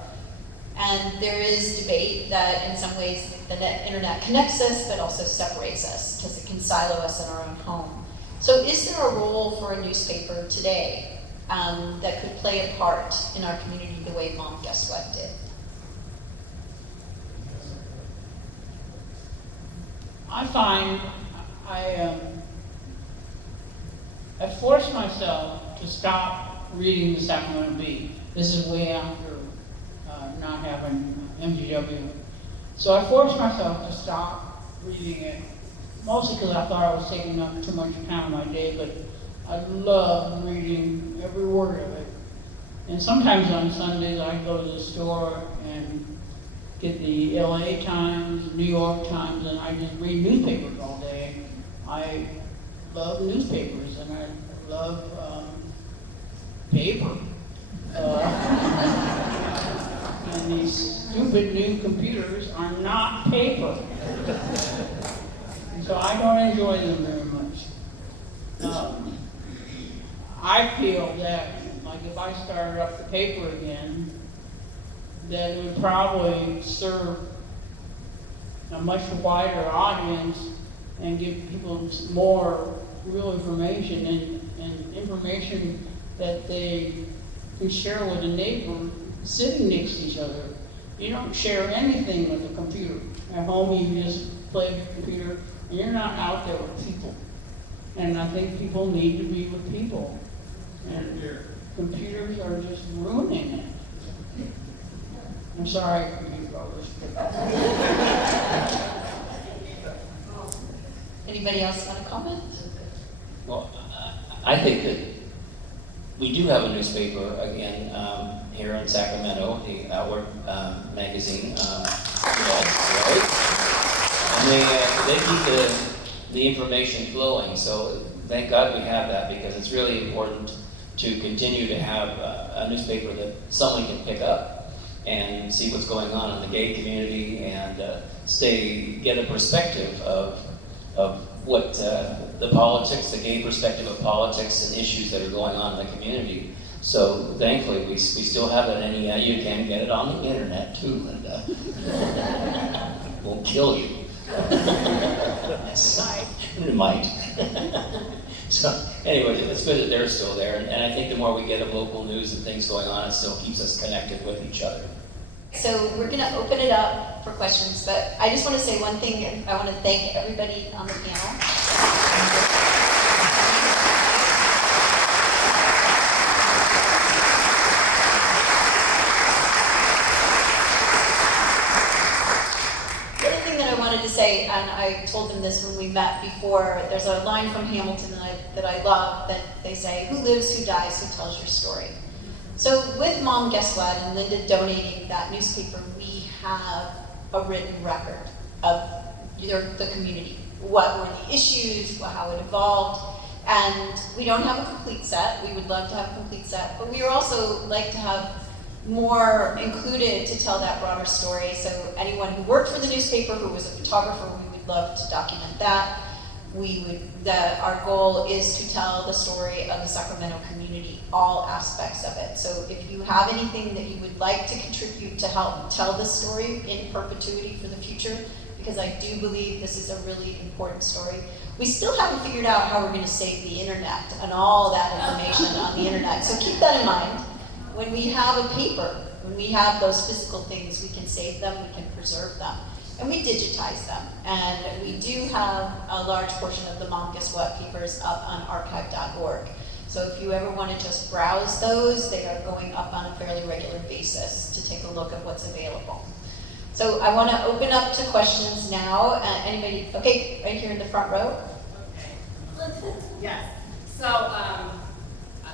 And there is debate that in some ways the internet connects us, but also separates us, because it can silo us in our own home. So is there a role for a newspaper today that could play a part in our community the way Mom, Guess What did? I find I forced myself to stop reading the Sacramento Bee. This is way after not having MGW. So I forced myself to stop reading it, mostly because I thought I was taking up too much time of my day, but I love reading every word of it. And sometimes on Sundays I go to the store and get the LA Times, New York Times, and I just read newspapers all day. I love newspapers, and I love paper. And these stupid new computers are not paper. And so I don't enjoy them very much. I feel that, like, if I started up the paper again, that it would probably serve a much wider audience and give people more real information and information that they can share with a neighbor sitting next to each other. You don't share anything with a computer. At home you just play with the computer and you're not out there with people. And I think people need to be with people. And computers are just ruining it. I'm sorry, computer brothers. Anybody else want to comment? Well, I think that we do have a newspaper again here in Sacramento, the Outward magazine. Right? And they keep the information flowing. So thank God we have that, because it's really important to continue to have a newspaper that someone can pick up and see what's going on in the gay community and get a perspective of what the politics, the gay perspective of politics and issues that are going on in the community. So thankfully we still have it, and you can get it on the internet too, Linda. Won't kill you. It might. So anyway, it's good that they're still there, and I think the more we get of local news and things going on, it still keeps us connected with each other. So we're going to open it up for questions, but I just want to say one thing. I want to thank everybody on the panel. The other thing that I wanted to say, and I told them this when we met before, there's a line from Hamilton that I love, that they say, "Who lives, who dies, who tells your story?" So with Mom Guess What and Linda donating that newspaper, we have a written record of the community. What were the issues, how it evolved, and we don't have a complete set. We would love to have a complete set, but we would also like to have more included to tell that broader story. So anyone who worked for the newspaper, who was a photographer, we would love to document that. Our goal is to tell the story of the Sacramento community, all aspects of it. So if you have anything that you would like to contribute to help tell this story in perpetuity for the future, because I do believe this is a really important story. We still haven't figured out how we're going to save the internet and all that information on the internet. So keep that in mind. When we have a paper, when we have those physical things, we can save them, we can preserve them. And we digitize them. And we do have a large portion of the Mom Guess What papers up on archive.org. So if you ever want to just browse those, they are going up on a fairly regular basis to take a look at what's available. So I want to open up to questions now. Anybody? Okay, right here in the front row. Okay. Yes. So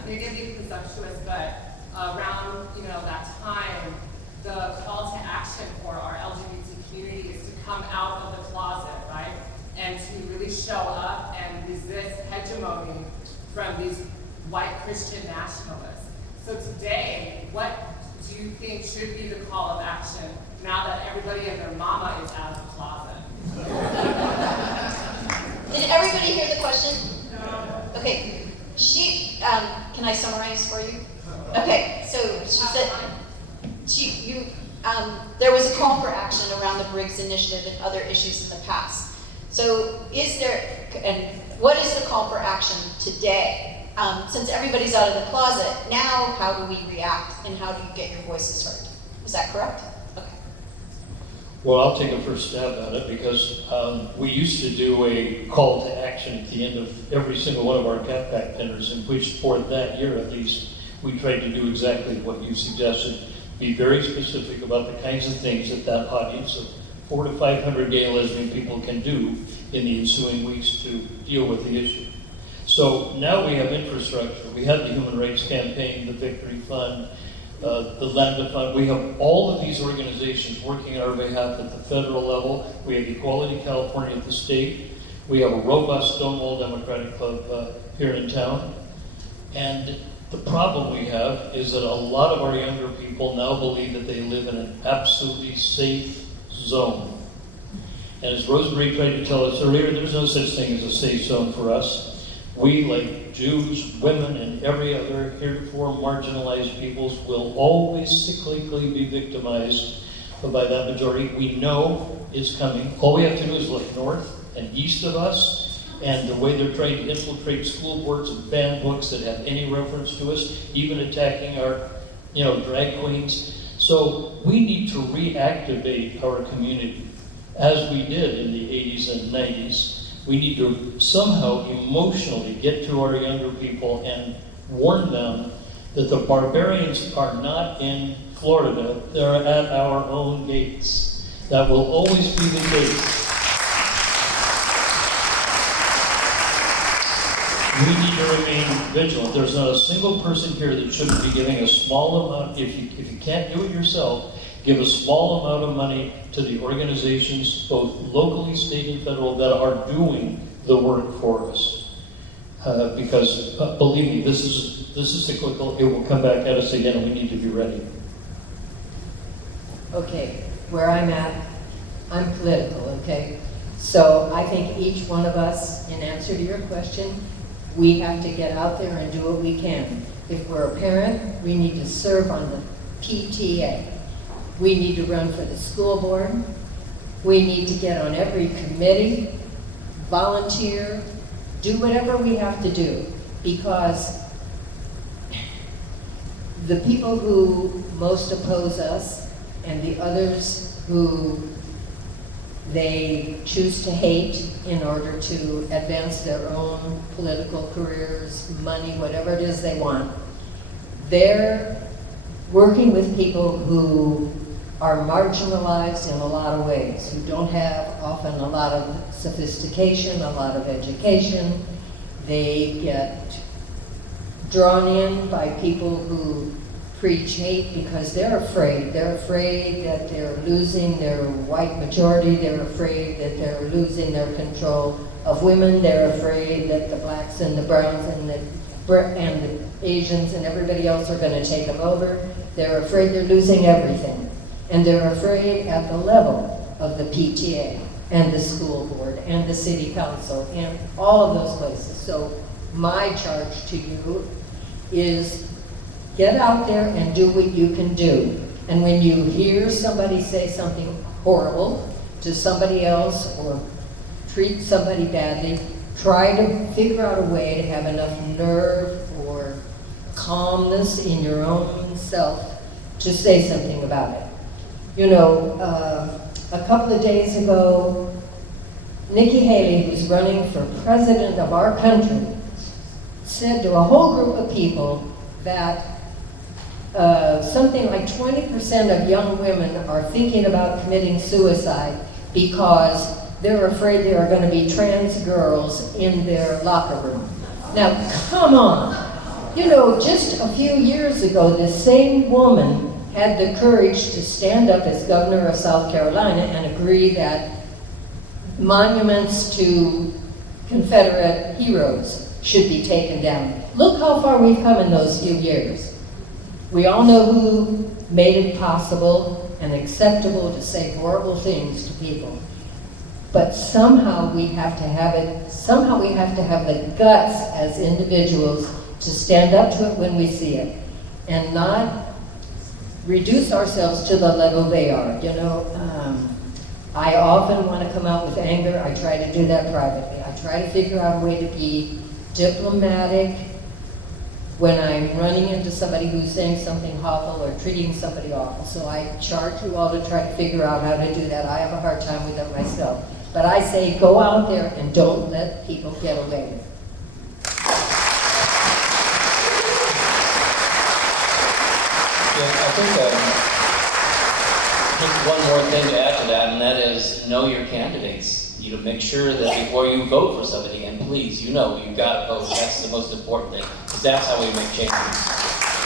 maybe I'm being presumptuous, but around that time, the call to action for our LGBT community is to come out of the closet, right? And to really show up and resist hegemony from these white Christian nationalists. So today, what do you think should be the call of action now that everybody and their mama is out of the closet? Did everybody hear the question? No. Okay. Can I summarize for you? Okay, so she said, there was a call for action around the Briggs Initiative and other issues in the past. So what is the call for action today? Since everybody's out of the closet, now how do we react and how do you get your voices heard? Is that correct? Okay. Well, I'll take a first stab at it, because we used to do a call to action at the end of every single one of our catback dinners, in which for that year at least, we tried to do exactly what you suggested. Be very specific about the kinds of things that audience of 400 to 500 gay and lesbian people can do in the ensuing weeks to deal with the issue. So now we have infrastructure. We have the Human Rights Campaign, the Victory Fund, the Lambda Fund. We have all of these organizations working on our behalf at the federal level. We have Equality California at the state. We have a robust Stonewall Democratic Club here in town. And the problem we have is that a lot of our younger people now believe that they live in an absolutely safe zone. And as Rosemary tried to tell us earlier, there's no such thing as a safe zone for us. We, like Jews, women, and every other heretofore marginalized peoples, will always cyclically be victimized by that majority. We know it's coming. All we have to do is look north and east of us, and the way they're trying to infiltrate school boards and ban books that have any reference to us, even attacking our, drag queens. So we need to reactivate our community, as we did in the 80s and 90s. We need to somehow emotionally get to our younger people and warn them that the barbarians are not in Florida, they're at our own gates. That will always be the case. we need to remain vigilant. There's not a single person here that shouldn't be giving a small amount, if you can't do it yourself, give a small amount of money to the organizations, both locally, state, and federal, that are doing the work for us. Because believe me, this is cyclical. It will come back at us again, and we need to be ready. Okay, where I'm at, I'm political, okay? So I think each one of us, in answer to your question, we have to get out there and do what we can. If we're a parent, we need to serve on the PTA. We need to run for the school board. We need to get on every committee, volunteer, do whatever we have to do, because the people who most oppose us and the others who they choose to hate in order to advance their own political careers, money, whatever it is they want, they're working with people who are marginalized in a lot of ways, who don't have often a lot of sophistication, a lot of education. They get drawn in by people who preach hate because they're afraid. They're afraid that they're losing their white majority. They're afraid that they're losing their control of women. They're afraid that the blacks and the browns and the Asians and everybody else are going to take them over. They're afraid they're losing everything. And they're afraid at the level of the PTA and the school board and the city council and all of those places. So my charge to you is get out there and do what you can do. And when you hear somebody say something horrible to somebody else or treat somebody badly, try to figure out a way to have enough nerve or calmness in your own self to say something about it. You know, a couple of days ago, Nikki Haley, who's running for president of our country, said to a whole group of people that something like 20% of young women are thinking about committing suicide because they're afraid there are going to be trans girls in their locker room. Now, come on. You know, just a few years ago, this same woman had the courage to stand up as governor of South Carolina and agree that monuments to Confederate heroes should be taken down. Look how far we've come in those few years. We all know who made it possible and acceptable to say horrible things to people. But somehow we have to have it, somehow we have to have the guts as individuals to stand up to it when we see it and not reduce ourselves to the level they are. You know, I often want to come out with anger. I try to do that privately. I try to figure out a way to be diplomatic when I'm running into somebody who's saying something awful or treating somebody awful. So I charge you all to try to figure out how to do that. I have a hard time with it myself. But I say go out there and don't let people get away with it. I think one more thing to add to that, and that is know your candidates. You know, make sure that before you vote for somebody, and please, you know, you've got to vote. That's the most important thing, because that's how we make changes.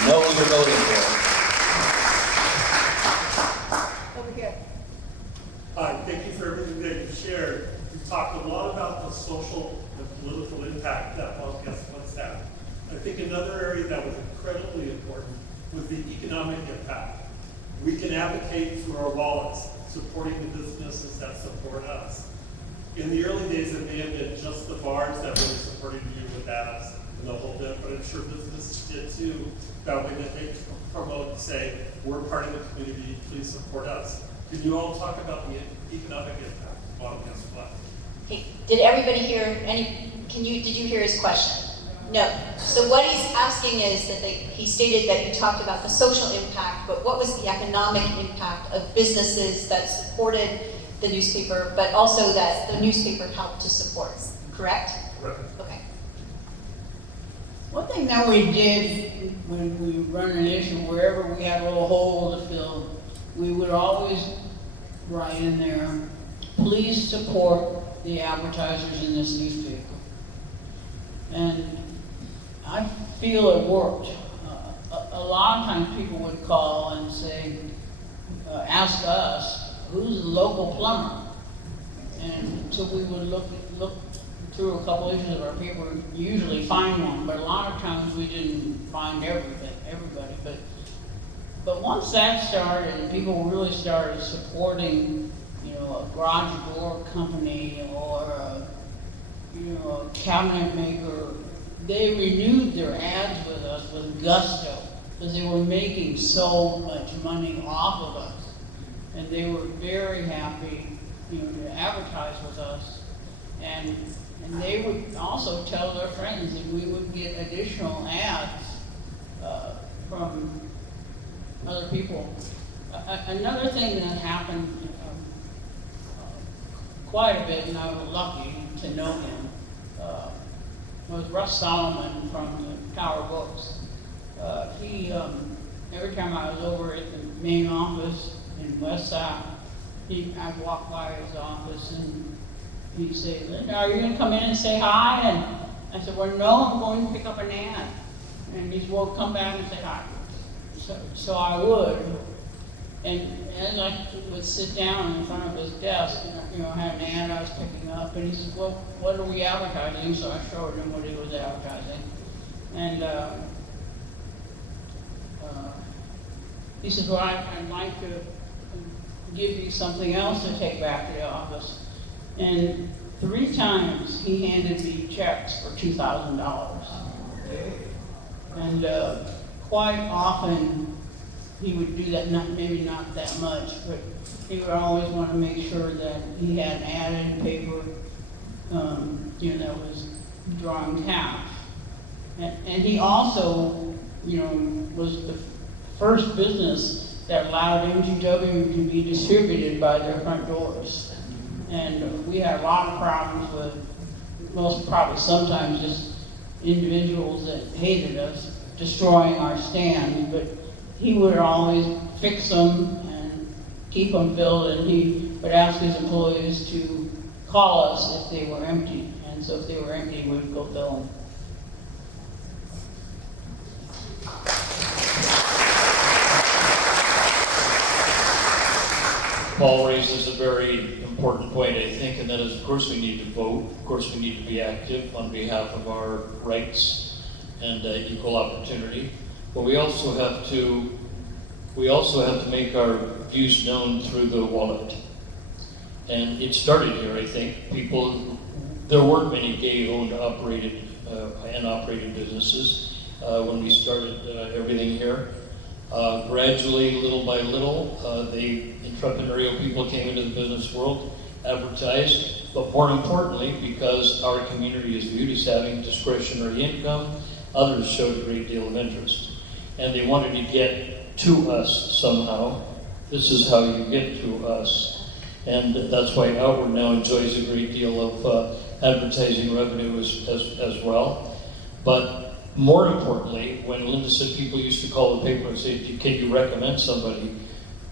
Know who you're voting for. Over here. Hi, thank you for everything that you've shared. You've talked a lot about the social and political impact that Mangers What's had. I think another area that was incredibly important was the economic impact. We can advocate through our wallets, supporting the businesses that support us. In the early days, it may have been just the bars that really supported you with ads and the whole bit, but I'm sure businesses did too, that way that they promote and say, we're part of the community, please support us. Can you all talk about the economic impact of Mangers What? Hey, did everybody hear did you hear his question? No. So what he's asking is that he stated that you talked about the social impact, but what was the economic impact of businesses that supported the newspaper, but also that the newspaper helped to support, correct? Correct. Okay. One thing that we did when we run an issue, wherever we had a little hole to fill, we would always write in there, please support the advertisers in this newspaper. And I feel it worked. A lot of times people would call and say, ask us, who's the local plumber? And so we would look through a couple issues of our paper, usually find one, but a lot of times we didn't find everybody. But once that started and people really started supporting, a garage door company or a cabinet maker, they renewed their ads with us with gusto because they were making so much money off of us. And they were very happy, to advertise with us. And they would also tell their friends that we would get additional ads from other people. Another thing that happened quite a bit, and I was lucky to know him, was Russ Solomon from the Tower Books. He, every time I was over at the main office in West Side, I'd walk by his office and he'd say, Linda, are you going to come in and say hi? And I said, well, no, I'm going to pick up an ad. And he said, well, come back and say hi. So I would. And as I would sit down in front of his desk, I had an ad I was picking up, and he said, well, what are we advertising? So I showed him what he was advertising. And he said, well, I'd like to give you something else to take back to the office. And 3 times he handed me checks for $2,000. And quite often he would do that, maybe not that much, but he would always want to make sure that he had an ad in paper, that was drawing cash. And he also, was the first business that allowed MGW to be distributed by their front doors. And we had a lot of problems with, probably sometimes just individuals that hated us destroying our stand, but he would always fix them and keep them filled, and he would ask his employees to call us if they were empty. And so if they were empty, we would go fill them. Paul raises a very important point, I think, and that is, of course, we need to vote. Of course, we need to be active on behalf of our rights and equal opportunity. But we also have to make our views known through the wallet. And it started here, I think. There weren't many gay-owned and operated businesses when we started everything here. Gradually, little by little, the entrepreneurial people came into the business world, advertised, but more importantly, because our community is viewed as having discretionary income, others showed a great deal of interest. And they wanted to get to us somehow. This is how you get to us. And that's why Outward now enjoys a great deal of advertising revenue as well. But more importantly, when Linda said people used to call the paper and say, can you recommend somebody?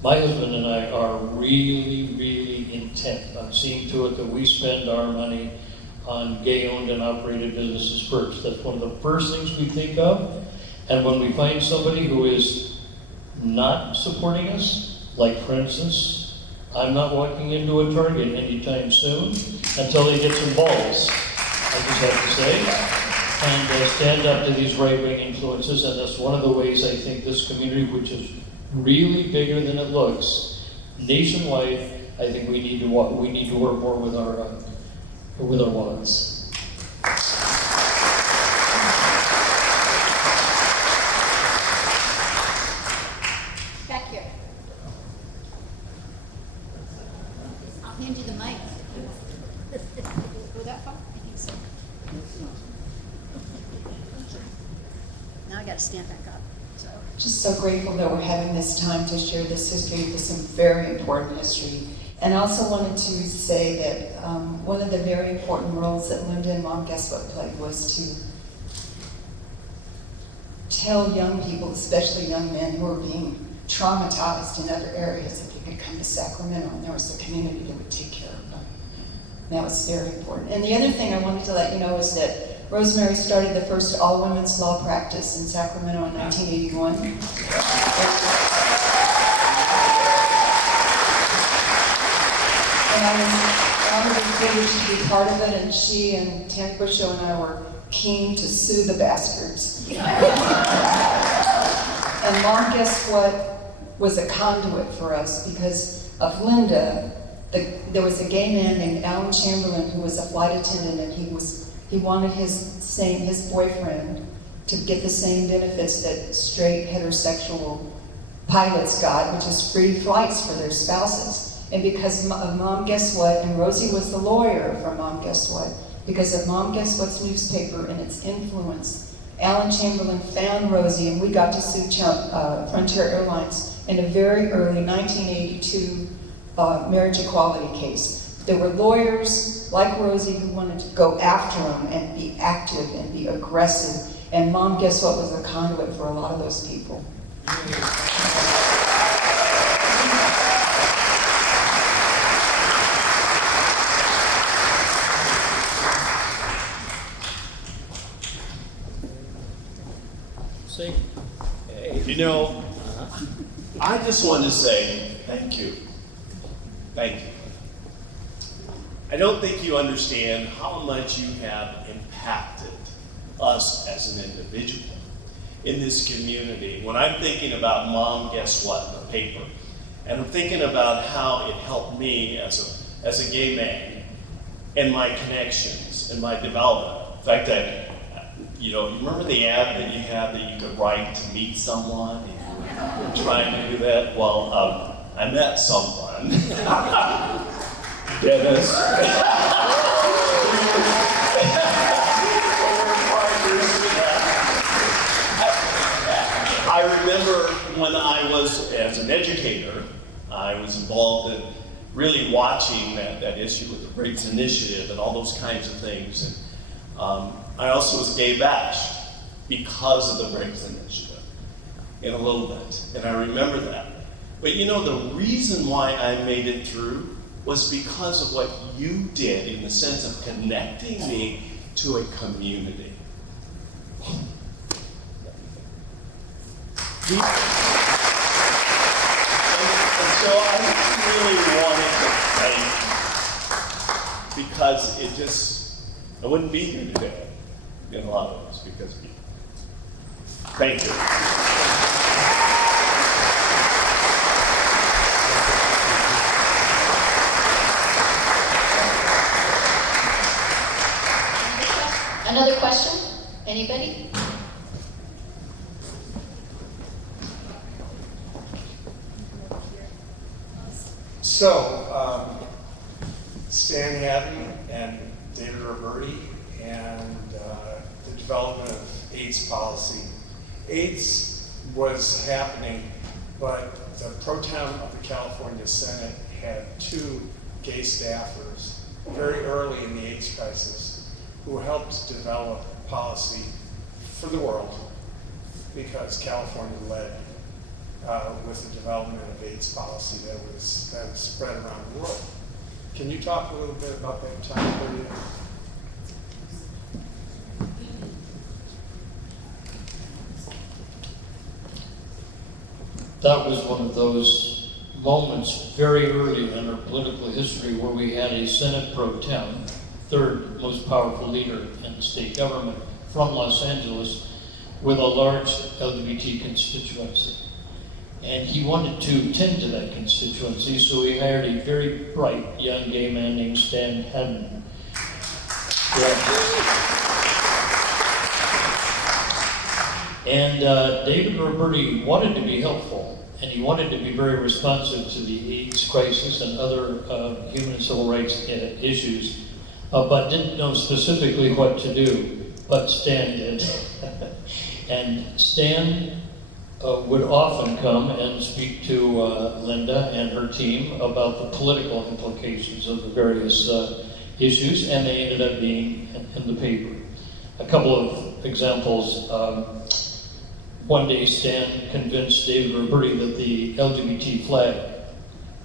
My husband and I are really, really intent on seeing to it that we spend our money on gay-owned and operated businesses first. That's one of the first things we think of. And when we find somebody who is not supporting us, like for instance, I'm not walking into a Target anytime soon until they get some balls, I just have to say, and stand up to these right-wing influences. And that's one of the ways I think this community, which is really bigger than it looks, nationwide, I think we need to work more with our wallets. Back here. I'll hand you the mic. Go that far? I think so. Now I got to stand back up. So. Just so grateful that we're having this time to share this history, this is very important history. And I also wanted to say that one of the very important roles that Linda and Mom Guess What played was to tell young people, especially young men who are being traumatized in other areas, that they could come to Sacramento and there was a community that would take care of them. And that was very important. And the other thing I wanted to let you know is that Rosemary started the first all-women's law practice in Sacramento in 1981. And I was honored and privileged to be part of it, and she and Tanny Busho and I were keen to sue the bastards. And Mom, guess what, was a conduit for us because of Linda. There was a gay man named Alan Chamberlain who was a flight attendant, and he wanted his boyfriend to get the same benefits that straight heterosexual pilots got, which is free flights for their spouses. And because of Mom Guess What, and Rosie was the lawyer for Mom Guess What, because of Mom Guess What's newspaper and its influence, Alan Chamberlain found Rosie, and we got to sue Frontier Airlines in a very early 1982 marriage equality case. There were lawyers like Rosie who wanted to go after him and be active and be aggressive, and Mom Guess What was a conduit for a lot of those people. See? You know, I just want to say thank you. Thank you. I don't think you understand how much you have impacted us as an individual in this community. When I'm thinking about Mom Guess What in the paper, and I'm thinking about how it helped me as a gay man and my connections and my development. In fact, you remember the ad that you had that you could write to meet someone? You were trying to do that? Well, I met someone. Dennis. I remember when I was, as an educator, I was involved in really watching that issue with the Briggs Initiative and all those kinds of things. And I also was gay bashed because of the Briggs Initiative in a little bit, and I remember that. But the reason why I made it through was because of what you did in the sense of connecting me to a community. And so I really wanted to thank you because I wouldn't be here today in a lot of ways because of you. Thank you. Another question? Anybody? So, Stan Hadden and David Roberti and the development of AIDS policy. AIDS was happening, but the pro tem of the California Senate had two gay staffers very early in the AIDS crisis who helped develop policy for the world because California led with the development of AIDS policy that was spread around the world. Can you talk a little bit about that time period? That was one of those moments very early in our political history where we had a Senate pro tem, third most powerful leader in the state government from Los Angeles, with a large LGBT constituency. And he wanted to tend to that constituency, so he hired a very bright young gay man named Stan Hadden. And David Roberti wanted to be helpful, and he wanted to be very responsive to the AIDS crisis and other human and civil rights issues, but didn't know specifically what to do, but Stan did. And Stan would often come and speak to Linda and her team about the political implications of the various issues, and they ended up being in the paper. A couple of examples. One day Stan convinced David Roberti that the LGBT flag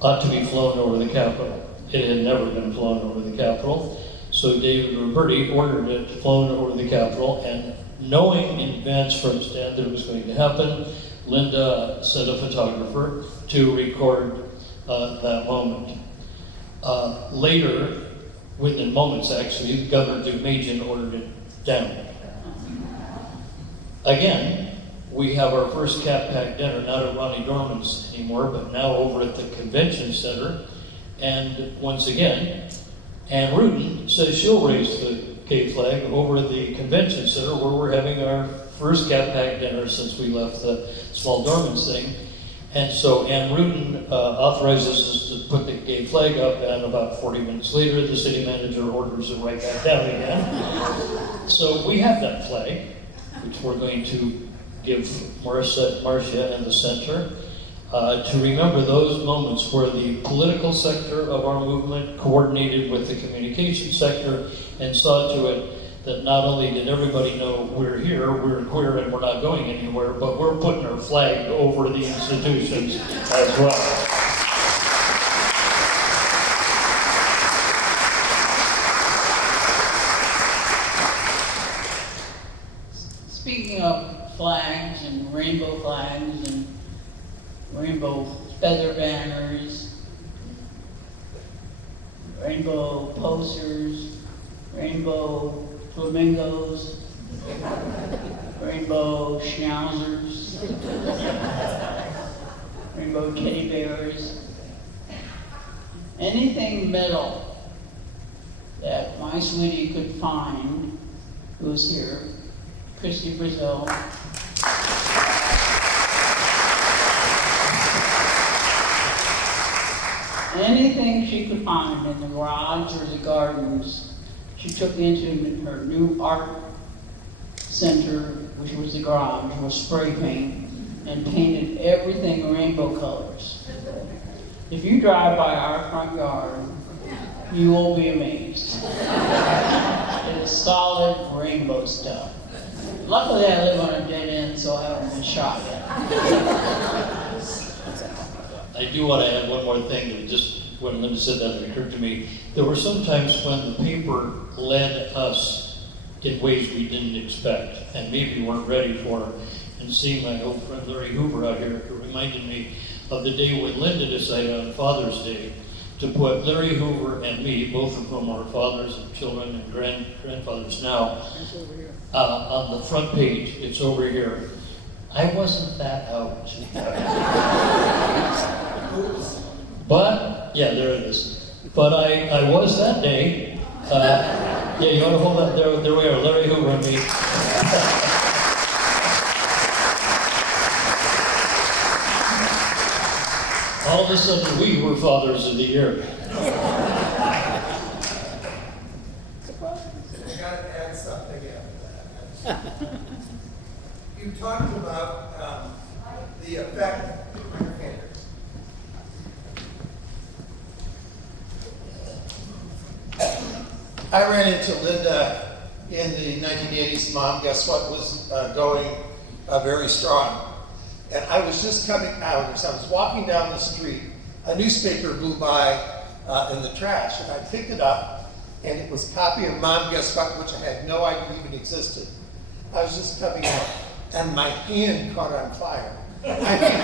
ought to be flown over the Capitol. It had never been flown over the Capitol. So David Roberti ordered it flown over the Capitol, and knowing in advance from Stan that it was going to happen, Linda sent a photographer to record that moment. Later, within moments actually, Governor Deukmejian ordered it down. Again, we have our first Cat Pack dinner, not at Ronnie Dorman's anymore, but now over at the Convention Center. And once again, Ann Rudin says she'll raise the gay flag over at the Convention Center, where we're having our first Cat Pack dinner since we left the small Dorman's thing. And so Ann Rudin authorizes us to put the gay flag up, and about 40 minutes later, the city manager orders it right back down again. So we have that flag, which we're going to give Marcia and the center to remember those moments where the political sector of our movement coordinated with the communication sector and saw to it that not only did everybody know we're here, we're queer and we're not going anywhere, but we're putting our flag over the institutions as well. Speaking of flags and rainbow feather banners, rainbow posters, rainbow flamingos, rainbow schnauzers, rainbow teddy bears, anything metal that my sweetie could find, who's here, Christy Brazil. Anything she could find in the garage or the gardens, she took into her new art center, which was the garage, with spray paint, and painted everything rainbow colors. If you drive by our front yard, you will be amazed. It's solid rainbow stuff. Luckily, I live on a dead end, so I haven't been shot yet. I do want to add one more thing that just, when Linda said that, it occurred to me. There were some times when the paper led us in ways we didn't expect and maybe weren't ready for. And seeing my old friend Larry Hoover out here, it reminded me of the day when Linda decided on Father's Day to put Larry Hoover and me, both of whom are fathers and children and grandfathers now, on the front page. It's over here. I wasn't that out. But, yeah, there it is. But I was that day. Yeah, you want to hold that? There we are, Larry Hoover and me. All of a sudden, we were fathers of the year. I gotta add something after that. You talked about the effect on your fingers. I ran into Linda in the 1980s. Mom, guess what was going very strong? And I was just coming out, as I was walking down the street, a newspaper blew by in the trash, and I picked it up, and it was a copy of Mom, Guess What, which I had no idea even existed. I was just coming out, and my hand caught on fire. I mean,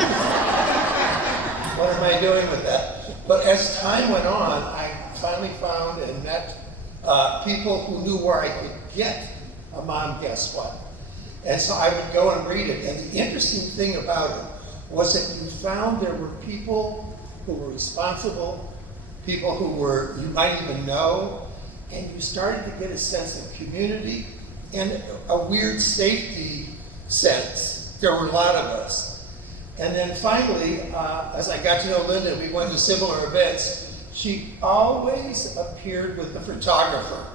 what am I doing with that? But as time went on, I finally found and met people who knew where I could get a Mom, Guess What. And so I would go and read it. And the interesting thing about it was that you found there were people who were responsible, people who were, you might even know, and you started to get a sense of community and a weird safety sense. There were a lot of us. And then finally, as I got to know Linda, we went to similar events, she always appeared with the photographer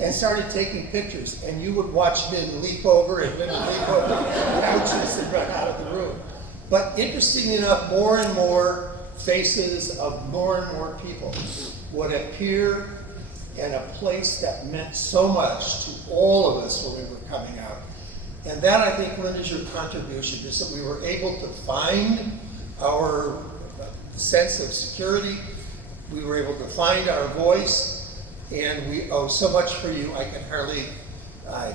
and started taking pictures, and you would watch men leap over and women leap over couches and run out of the room. But interestingly enough, more and more faces of more and more people would appear in a place that meant so much to all of us when we were coming out. And that, I think, Linda, is your contribution, is that we were able to find our sense of security, we were able to find our voice, and we owe so much for you. I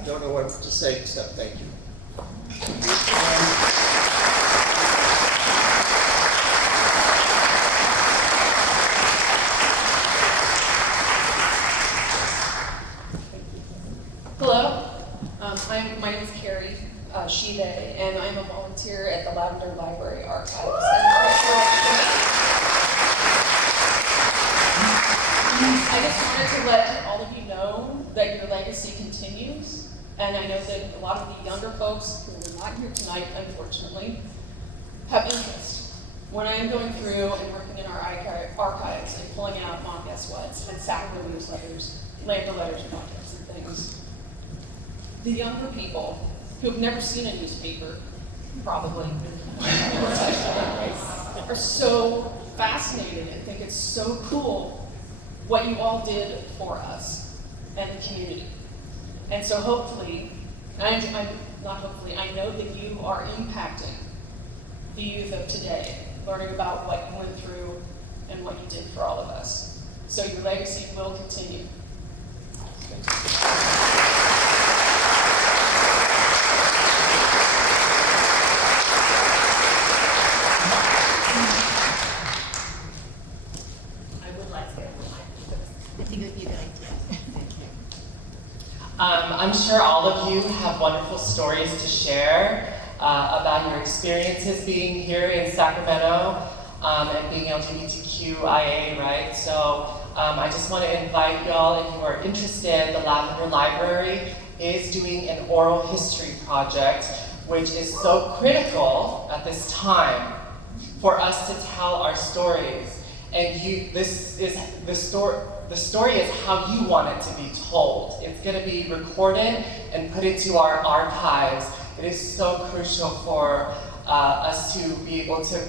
don't know what to say except thank you. Hello, my name is Carrie, she, they, and I'm a volunteer at the Lavender Library Archives. I just wanted to let all of you know that your legacy continues, and I know that a lot of the younger folks who are not here tonight, unfortunately, have interest. When I am going through and working in our archives and pulling out Mom Guess What's and Sacramento newsletters, Lambda letters projects and things, the younger people who have never seen a newspaper, probably, are so fascinated and think it's so cool what you all did for us and the community. And so hopefully, I know that you are impacting the youth of today, learning about what you went through and what you did for all of us. So your legacy will continue. I'm sure all of you have wonderful stories to share about your experiences being here in Sacramento and being LGBTQIA, right? So I just want to invite y'all, if you are interested, the Lavender Library is doing an oral history project, which is so critical at this time for us to tell our stories. And the story is how you want it to be told. It's going to be recorded and put into our archives. It is so crucial for us to be able to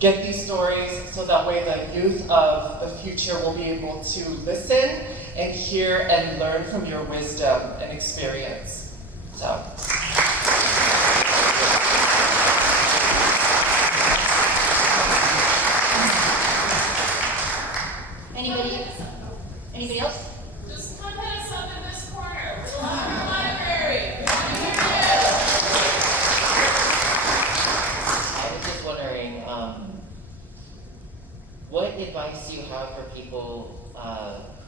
get these stories so that way the youth of the future will be able to listen and hear and learn from your wisdom and experience. So. Anybody else? Just come hit us up in this corner. We're the Lavender Library. I was just wondering, what advice do you have for people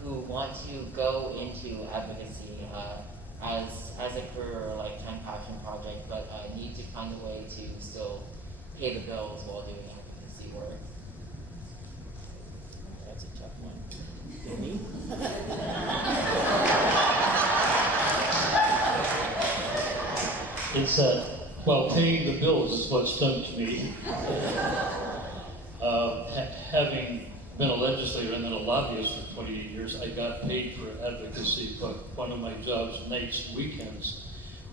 who want to go into advocacy as a career or lifetime passion project, but need to find a way to still pay the bills while doing advocacy work? That's a tough one. Me? It's well, paying the bills is what's done to me. Having been a legislator and then a lobbyist for 28 years, I got paid for advocacy, but one of my jobs, nights and weekends,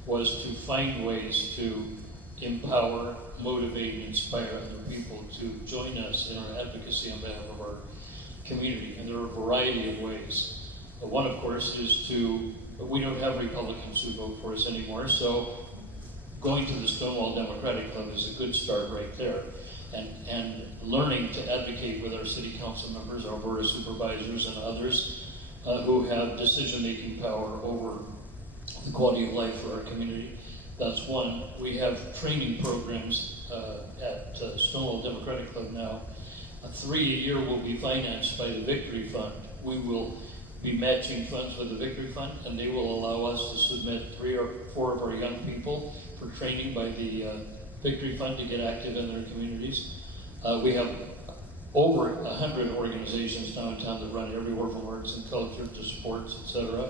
was to find ways to empower, motivate, and inspire other people to join us in our advocacy on behalf of our community. And there are a variety of ways. One, of course, is we don't have Republicans who vote for us anymore, so going to the Stonewall Democratic Club is a good start right there. And learning to advocate with our city council members, our board of supervisors, and others who have decision-making power over the quality of life for our community. That's one. We have training programs at Stonewall Democratic Club now. 3 a year will be financed by the Victory Fund. We will be matching funds with the Victory Fund, and they will allow us to submit 3 or 4 of our young people for training by the Victory Fund to get active in their communities. We have over 100 organizations now in town that run everywhere from arts and culture to sports, etc.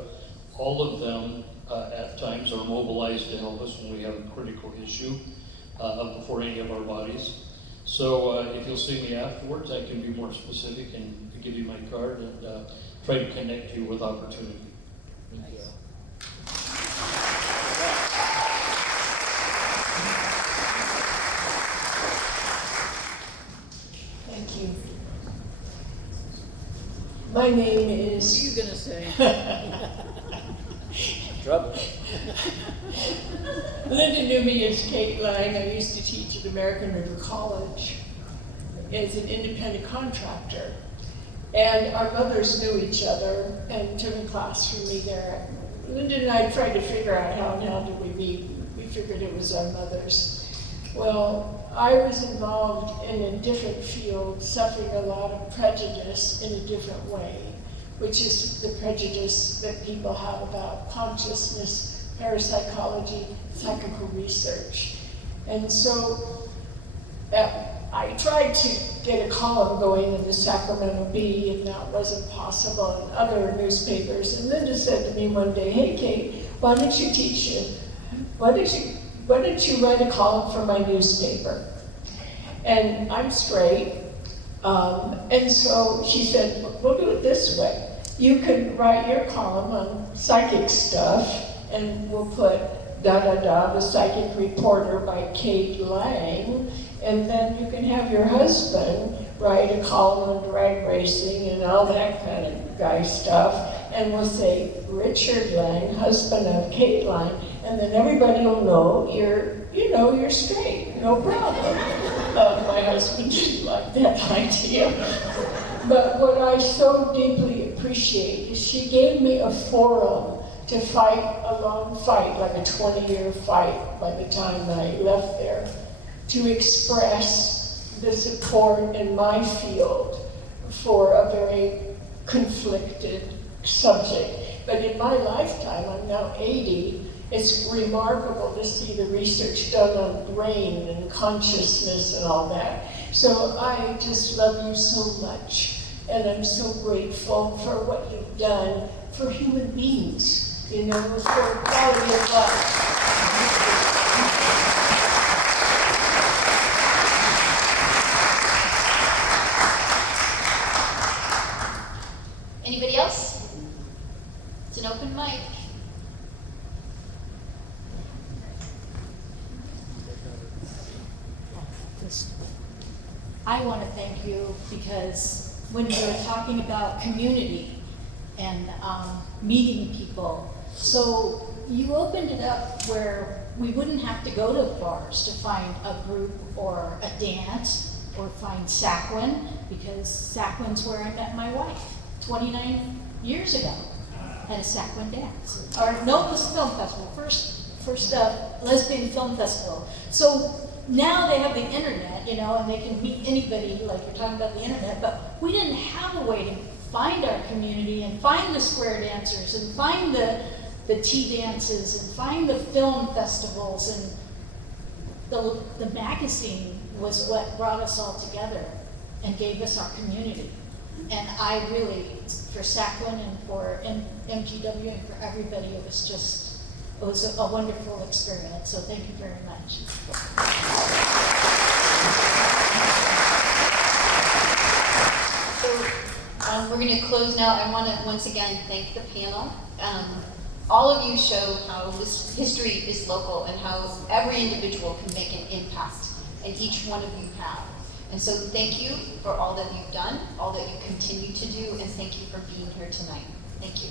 All of them at times are mobilized to help us when we have a critical issue before any of our bodies. So if you'll see me afterwards, I can be more specific and give you my card and try to connect you with opportunity. Thank you. Thank you. My name is... What are you going to say? Trouble. Linda knew me as Kate Lang. I used to teach at American River College as an independent contractor. And our mothers knew each other and took a class from me there. Linda and I tried to figure out how did we meet. We figured it was our mothers. Well, I was involved in a different field, suffering a lot of prejudice in a different way, which is the prejudice that people have about consciousness, parapsychology, psychical research. And so I tried to get a column going in the Sacramento Bee, and that wasn't possible, and other newspapers. And Linda said to me one day, "Hey Kate, why don't you write a column for my newspaper?" And I'm straight. And so she said, "We'll do it this way. You can write your column on psychic stuff, and we'll put the psychic reporter by Kate Lang, and then you can have your husband write a column on drag racing and all that kind of guy stuff, and we'll say Richard Lang, husband of Kate Lang, and then everybody will know you're straight, no problem." My husband didn't like that idea. But what I so deeply appreciate is she gave me a forum to fight a long fight, like a 20-year fight by the time I left there, to express the support in my field for a very conflicted subject. But in my lifetime, I'm now 80, it's remarkable to see the research done on brain and consciousness and all that. So I just love you so much, and I'm so grateful for what you've done for human beings, for quality of life. Anybody else? It's an open mic. I want to thank you because when you were talking about community and meeting people, so you opened it up where we wouldn't have to go to bars to find a group or a dance or find Sacquin, because Sacquin's where I met my wife 29 years ago at a Sacquin dance. Or no, it was a film festival, first lesbian film festival. So now they have the internet, and they can meet anybody, like you're talking about the internet, but we didn't have a way to find our community and find the square dancers and find the tea dances and find the film festivals, and the magazine was what brought us all together and gave us our community. And I really, for Sacquin and for MTW and for everybody, it was a wonderful experience, so thank you very much. So we're going to close now. I want to once again thank the panel. All of you show how this history is local and how every individual can make an impact, and each one of you have. And so thank you for all that you've done, all that you continue to do, and thank you for being here tonight. Thank you.